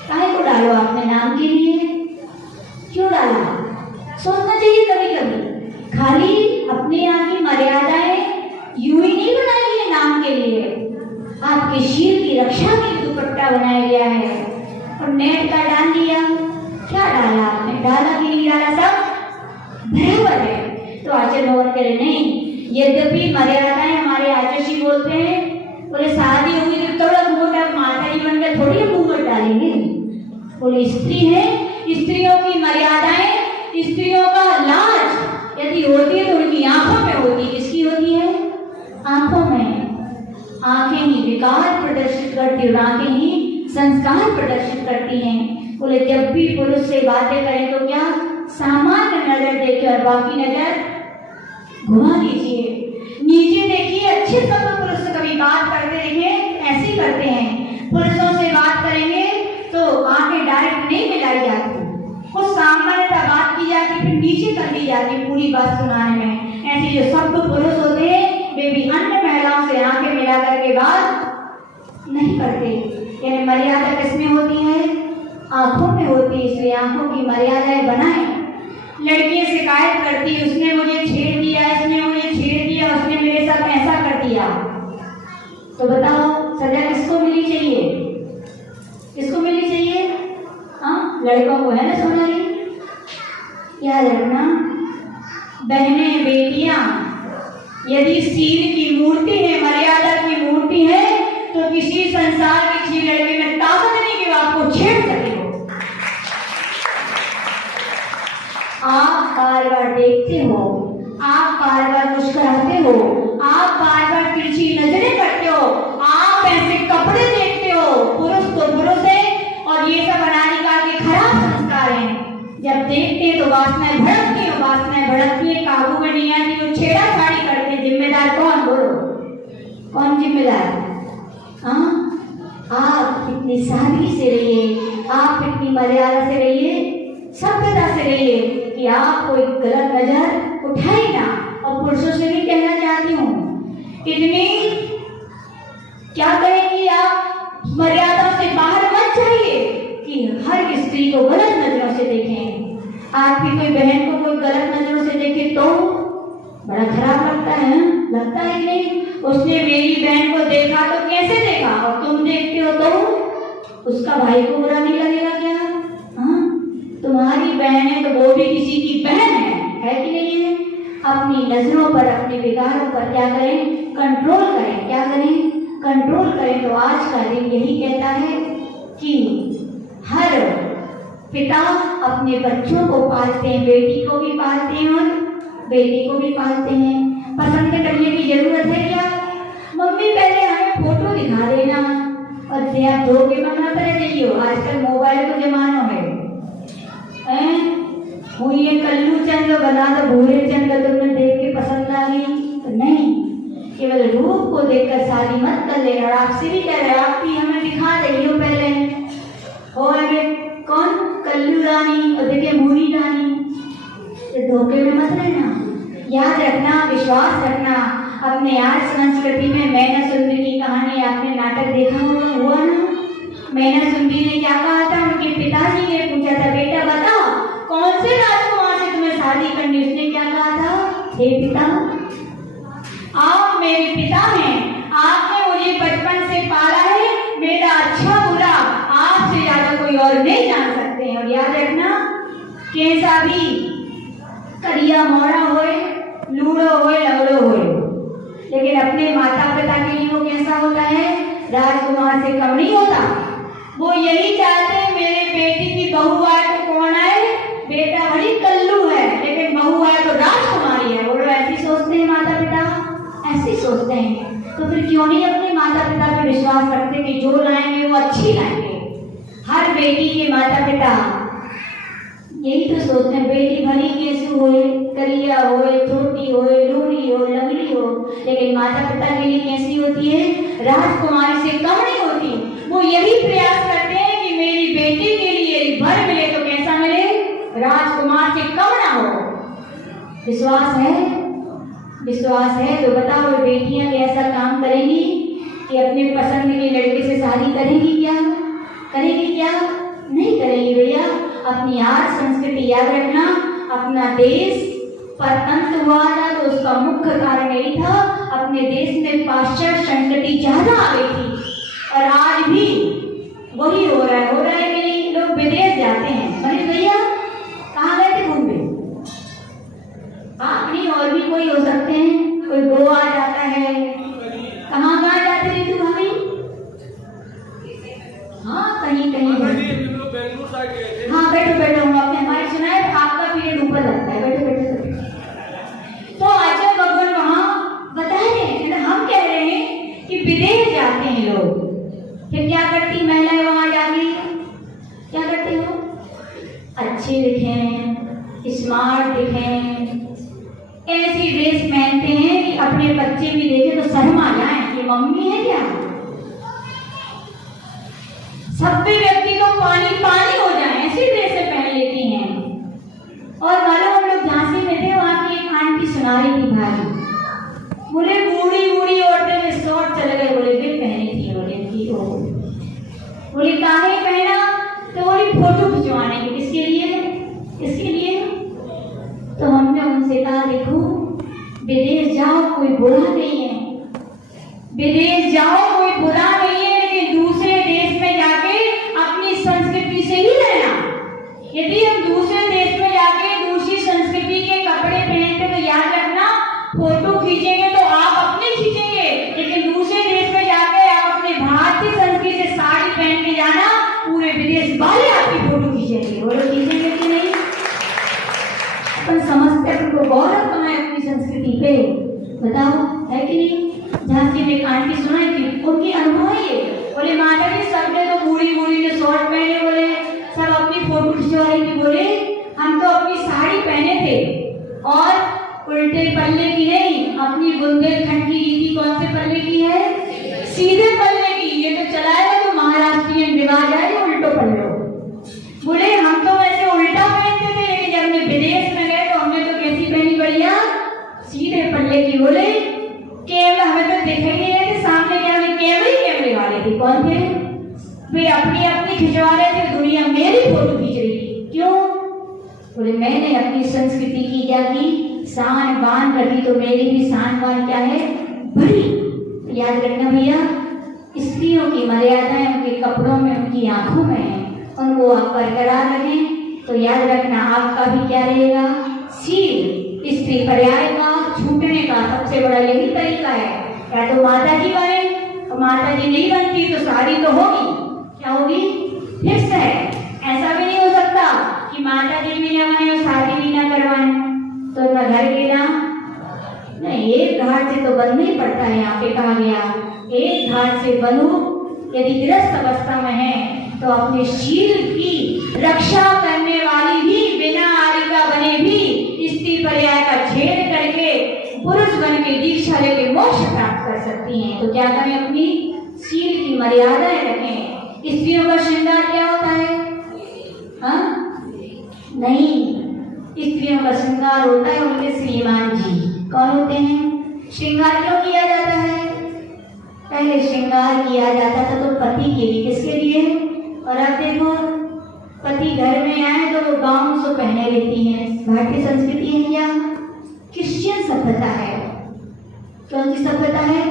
काहे को डालो आपने? नाम के लिए। क्यों डाला? सोचना चाहिए कभी कभी। खाली अपने यहाँ की मर्यादाएं यूं ही नहीं बनाई है नाम के लिए, आपके शील की रक्षा के लिए दुपट्टा बनाया गया है। और नेट का डाल दिया। क्या डाला आपने? डाला कि नहीं डाला? सब बराबर है। तो आचार्य भगवान कह रहे नहीं, यद्यपि मर्यादाएं हमारे आचार्य जी बोलते हैं, बोले शादी होगी तो थोड़ा घूंघट, आप माता जी बनकर थोड़ी घूंघट डालेंगे। बोले स्त्री है, स्त्रियों की मर्यादाएं, स्त्रियों का लाज यदि होती है तो उनकी आंखों में होती है। किसकी होती है? आंखों में। आंखें ही विकार प्रदर्शित करती और आंखें ही संस्कार प्रदर्शित करती हैं। बोले जब भी पुरुष से बातें करें तो क्या सामान्य नजर देखे और बाकी नजर घुमा दीजिए। नीचे देखिए। अच्छे सब पुरुष से कभी बात करते देखे, ऐसे करते हैं। पुरुषों से बात करेंगे तो आंखें डायरेक्ट नहीं मिलाई जाती, कुछ सामान्यता बात की जाती, फिर नीचे कर दी जाती पूरी बात सुनाने में। ऐसे जो सब पुरुष होते हैं वे भी अन्य महिलाओं से आंखें मिला करके बात नहीं करते। यानी मर्यादा किसमें होती है? आंखों में होती है। इसलिए आंखों की मर्यादाएं बनाए। लड़कियां शिकायत करती, उसने मुझे छेड़ दिया, इसने मुझे छेड़ दिया, उसने मेरे साथ ऐसा कर दिया, तो बताओ सजा किसको मिलनी चाहिए? किसको मिलनी चाहिए? हाँ लड़कों को है ना सोनाली। याद रखना बहनें बेटियां यदि सील की मूर्ति है, मर्यादा की मूर्ति है, तो किसी संसार की किसी लड़के में ताकत नहीं कि आपको छेड़ सके हो। आप बार बार देखते हो, आप बार बार मुस्कुराते हो, आप बार बार तिरछी नजरें करते हो, आप ऐसे कपड़े देखते हो, पुरुष तो पुरुष है और ये सब अनादिकाल के खराब संस्कार हैं। जब देखते हैं तो वासनाएं भड़कती है, वासनाएं भड़कती है, काबू में नहीं आती, तो छेड़ाछाड़ी करते हैं। जिम्मेदार कौन? बोलो, कौन जिम्मेदार? हाँ, आप इतनी सादगी से रहिए, आप इतनी मर्यादा से रहिए, सभ्यता से रहिए कि आप कोई गलत नजर उठाए ना। और पुरुषों से भी कहना चाहती हूँ, इतनी क्या करेंगी आप, मर्यादा से बाहर मत जाइए कि हर स्त्री को गलत नजरों से देखें। आपकी कोई बहन को कोई गलत नजरों से देखे तो बड़ा खराब लगता है, लगता है कि नहीं? उसने मेरी बहन को देखा तो कैसे देखा, और तुम देखते हो तो उसका भाई को बुरा नहीं लगेगा क्या? हाँ, तुम्हारी बहन है तो वो भी किसी की बहन है कि नहीं है? अपनी नजरों पर, अपने विकारों पर क्या करें? कंट्रोल करें। क्या करें? कंट्रोल करें। तो आज का दिन यही कहता है कि हर पिता अपने बच्चों को पालते हैं, बेटी को भी पालते हैं और बेटी को भी पालते हैं। पसंद करने की जरूरत है क्या? मम्मी पहले हमें फोटो दिखा देना और आप धो के बनाते रह जाइए। आजकल मोबाइल का जमाना है, ये कल्लू चंद बना दो, भूरे चंद तुमने देख के पसंद आ गई तो नहीं, केवल रूप को देखकर शादी मत कर लेना। आपसे भी कह रहे, आप भी हमें दिखा रही हो पहले, और कौन कल्लू रानी और देखे भूरी रानी, ये धोखे में मत रहना। याद रखना, विश्वास रखना। अपने आज संस्कृति में मैना सुंदरी की कहानी आपने नाटक देखा हुआ ना? मैना सुंदरी ने क्या कहा था? उनके पिताजी ने पूछा था, बेटा बताओ कौन से राजकुमार से तुम्हें शादी करनी? उसने क्या कहा था? हे पिता, आप मेरे पिता हैं, आपने मुझे बचपन से पाला है, मेरा अच्छा बुरा आपसे ज्यादा कोई और नहीं जान सकते हैं। और याद रखना, कैसा भी करिया मोड़ा होए, लूड़ो होए, लगड़ो होए, लेकिन अपने माता पिता के लिए वो कैसा होता है? राजकुमार से कम नहीं होता। वो यही चाहते हैं मेरे बेटी की बहू आए तो कौन आए? बेटा बड़ी कल्लू है, लेकिन बहू आए तो राजकुमारी है। वो लोग ऐसी सोचते हैं, माता पिता ऐसे सोचते हैं। तो फिर क्यों नहीं अपने माता पिता पे विश्वास रखते कि जो लाएंगे वो अच्छी लाएंगे? हर बेटी के माता पिता यही तो सोचते हैं, बेटी भली कैसी होए, करिया होए, छोटी होए, लूड़ी हो, लंगड़ी हो, लेकिन माता पिता के लिए कैसी होती है? राजकुमारी से कम नहीं होती। वो यही प्रयास करते हैं कि मेरी बेटी के लिए वर मिले तो कैसा मिले? राजकुमार से कम ना हो। विश्वास है? विश्वास है तो बताओ, बेटियां ऐसा काम करेंगी कि अपने पसंद के लड़के से शादी करेंगी क्या? करेंगी क्या? नहीं करेंगी भैया। अपनी आज संस्कृति याद रखना। अपना देश परतंत्र हुआ था तो उसका मुख्य कारण यही था, अपने देश में पाश्चात्य संस्कृति ज्यादा आ गई थी, और आज भी वही हो रहा है कि नहीं? लोग विदेश जाते हैं। अरे भैया कहाँ गए थे घूमने? आप नहीं, और भी कोई हो सकते हैं, कोई गोवा जाता है, कहाँ जाते थे तू? हमें हाँ कहीं हाँ, बैठो आपने हमारी सुना है, आपका पीरियड ऊपर लगता है, बैठो। तो आचार्य भगवान वहाँ बता रहे हैं, हम कह रहे हैं कि विदेश जाते हैं लोग, फिर क्या करती महिलाएं वहाँ जाके? क्या करती हो? अच्छे दिखें, स्मार्ट दिखें, ऐसी ड्रेस पहनते हैं कि अपने बच्चे भी देखे तो शर्मा जाए कि मम्मी है क्या? सभ्य व्यक्ति तो पानी हो जाए ऐसी ड्रेसें पहन लेती हैं। और मालूम हम लोग झांसी में थे, वहाँ की एक आंटी सुना रही थी भाई, बोले बूढ़ी औरतें में शॉर्ट चले गए, बोले फिर पहनी थी, बोले काहे पहना? तो बोली फोटो खिंचवाने के। किसके लिए? तो हमने उनसे कहा, देखो विदेश जाओ कोई बुरा नहीं है, विदेश जाओ कोई बुरा नहीं है, लेकिन दूसरे देश में जाके अपनी संस्कृति से ही रहना। यदि हम दूसरे देश में जाके दूसरी संस्कृति के कपड़े पहनते तो याद रखना, फोटो खींचेंगे तो बताओ है कि नहीं। झांसी में एक आंटी सुनाई थी, उनकी अनुभव है ये। बोले माता जी सबने तो बूढ़ी बूढ़ी ने शॉर्ट पहने, बोले सब अपनी फोटो खिंचवा रही थी, बोले हम तो अपनी साड़ी पहने थे और उल्टे पल्ले की नहीं, अपनी बुंदेलखंड की रीति कौन से पल्ले की है, सीधे पल्ले की। ये तो चलाएगा तो महाराष्ट्रियन रिवाज है उल्टो पल्लो। बोले हम तो वैसे उल्टा पहनते थे, लेकिन जब हमने विदेश में गए तो हमने तो कैसी पहनी बढ़िया, सीधे पल्ले की। बोले कैमरा हमें तो दिख ही नहीं रहे थे, सामने क्या हमें कैमरे वाले थे, कौन थे वे, अपनी खिंचवा रहे थे, दुनिया मेरी फोटो खींच रही थी। क्यों? बोले मैंने अपनी संस्कृति की क्या की, शान बान रखी, तो मेरी भी शान बान क्या है, बड़ी। याद रखना भैया, स्त्रियों की मर्यादाएं उनके कपड़ों में, उनकी आंखों में है, उनको आप बरकरार रखें तो याद रखना आपका भी क्या रहेगा, शील। स्त्री पर्याय का छूटने का सबसे बड़ा यही तरीका है, या तो माता जी बने, और माता जी नहीं बनती तो शादी तो होगी, क्या होगी, फिक्स है। ऐसा भी नहीं हो सकता कि माता जी भी ना बने और शादी भी ना करवाएं, तो ना घर के ना नहीं, एक घाट से तो बनना ही पड़ता है। यहाँ पे कहा गया एक घाट से बनू, यदि गृहस्थ अवस्था में है तो अपने शील की रक्षा करने वाली भी बिना आलिका बने भी स्त्री पर्याय का छेद करके पुरुष बन के दीक्षा लेके मोक्ष प्राप्त कर सकती हैं। तो क्या करें, अपनी शील की मर्यादाएं रखें। स्त्रियों का श्रृंगार क्या होता है, हाँ नहीं, स्त्रियों का श्रृंगार होता है उनके श्रीमान जी। कौन होते हैं? श्रृंगार क्यों किया जाता है? पहले श्रृंगार किया जाता था तो पति के लिए, किसके लिए, और अब देखो पति घर में आए तो वो गाउन से पहने रहती हैं। भारतीय संस्कृति है या क्रिश्चियन सभ्यता है? कौन सी सभ्यता है?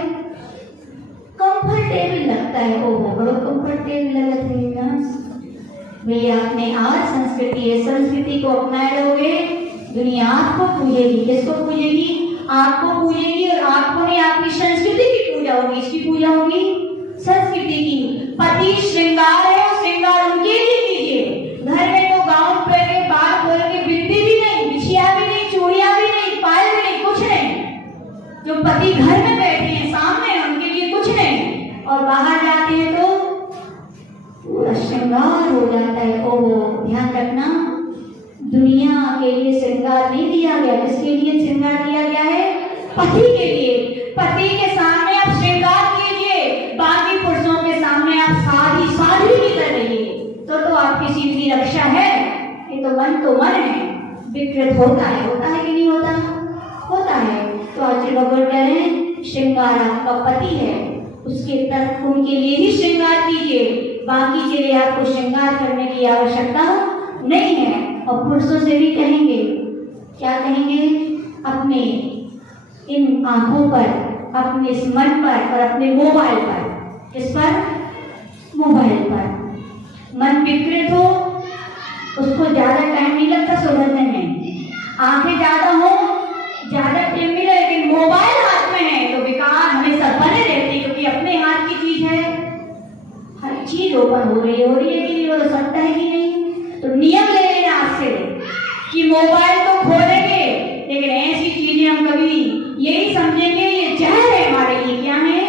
कंफर्टेबल लगता है, ओहो बड़ो कंफर्टेबल लगता है भैया। आपने आज संस्कृति है, संस्कृति को अपनाए लोगे, दुनिया आपको पूजेगी। किसको पूजेगी? आपको पूजेगी, और आपको नहीं, आपकी संस्कृति की पूजा होगी। इसकी पूजा होगी संस्कृति की। पति श्रृंगार है, और श्रृंगार उनके लिए कीजिए। घर में तो गाउन पहन के, बाल खोल के, बिंदी भी नहीं, बिछिया भी नहीं, चूड़िया भी नहीं, पायल भी नहीं, कुछ नहीं। जो पति घर में बैठे हैं सामने, उनके लिए कुछ नहीं, और बाहर जाते हैं तो पूरा श्रृंगार हो जाता है। ओहो, ध्यान रखना, दुनिया के लिए श्रृंगार नहीं दिया गया। किसके लिए श्रृंगार दिया गया है? पति के लिए। पति के सामने आप श्रृंगार कीजिए, बाकी पुरुषों के सामने आप साधी भी कर रहिए, तो आपकी शील की रक्षा है। ये तो मन है, विकृत होता है कि नहीं होता? होता है। तो आज भगवान कह रहे हैं श्रृंगार आपका पति है, उसके तक उनके लिए ही श्रृंगार कीजिए, बाकी के लिए आपको श्रृंगार करने की आवश्यकता नहीं है। और पुरुषों से भी कहेंगे, क्या कहेंगे? अपने इन आंखों पर, अपने इस मन पर, और अपने मोबाइल पर। किस पर? मोबाइल पर। मन विकृत हो, उसको ज्यादा टाइम नहीं लगता सुधरने में। आंखें ज्यादा हो, ज्यादा टाइम मिले, लेकिन मोबाइल हाथ में है तो विकार हमेशा बने रहते, क्योंकि अपने हाथ की चीज है। हर चीज ओपन हो रही है कि नहीं, हो सकता है कि नहीं। तो नियम ले लेना आज से कि मोबाइल तो खोलेंगे, लेकिन ऐसी चीजें हम कभी यही समझेंगे ये जहर है हमारे लिए। क्या है?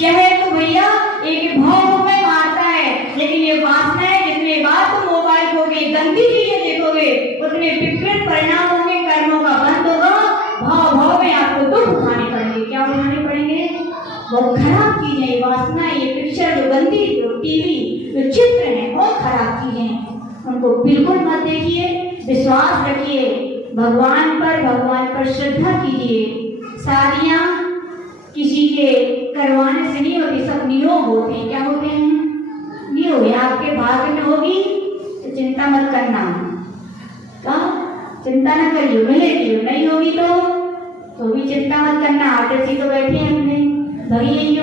जहर तो भैया एक भाव में मारता है, लेकिन ये वासना है। जितने बार तुम मोबाइल खोगे, गंदी चीजें देखोगे, उतने विकृत परिणाम होंगे, कर्मों का बंद होगा, भाव में आपको दुख उठाने पड़ेंगे। क्या उठाने पड़ेंगे? वो खराब चीजें, वासना, ये पिक्चर, जो गंदी, जो टीवी, जो चित्र है, बहुत खराब चीजें, उनको बिल्कुल मत देखिए। विश्वास रखिए भगवान पर श्रद्धा कीजिए। शादियां किसी के करवाने से नहीं होती, सब नियोग होते हैं। क्या होते हैं? नियोग। आपके भाग्य में होगी तो चिंता मत करना, चिंता न करिए, मिलेगी। नहीं होगी तो भी चिंता मत करना। आदर्शी तो बैठे हैं हमने भरी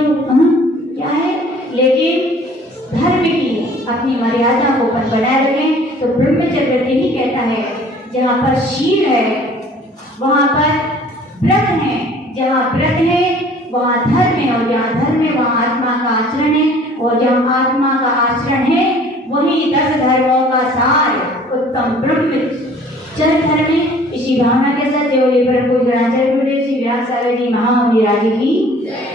क्या है, लेकिन धर्म की अपनी मर्यादा को पर बनाए रखें। तो ब्रह्मचर्य यही कहता है, जहाँ पर शील है वहाँ पर व्रत है, जहाँ व्रत है वहाँ धर्म है, और जहाँ धर्म है वहाँ आत्मा का आचरण है, और जहाँ आत्मा का आचरण है वही 10 धर्मों का सार उत्तम ब्रह्म चल घर में इसी भावना के साथ देवली पर पूज गणाचार्य गुरुदेव श्री व्यास सागर जी महामुनि राजी की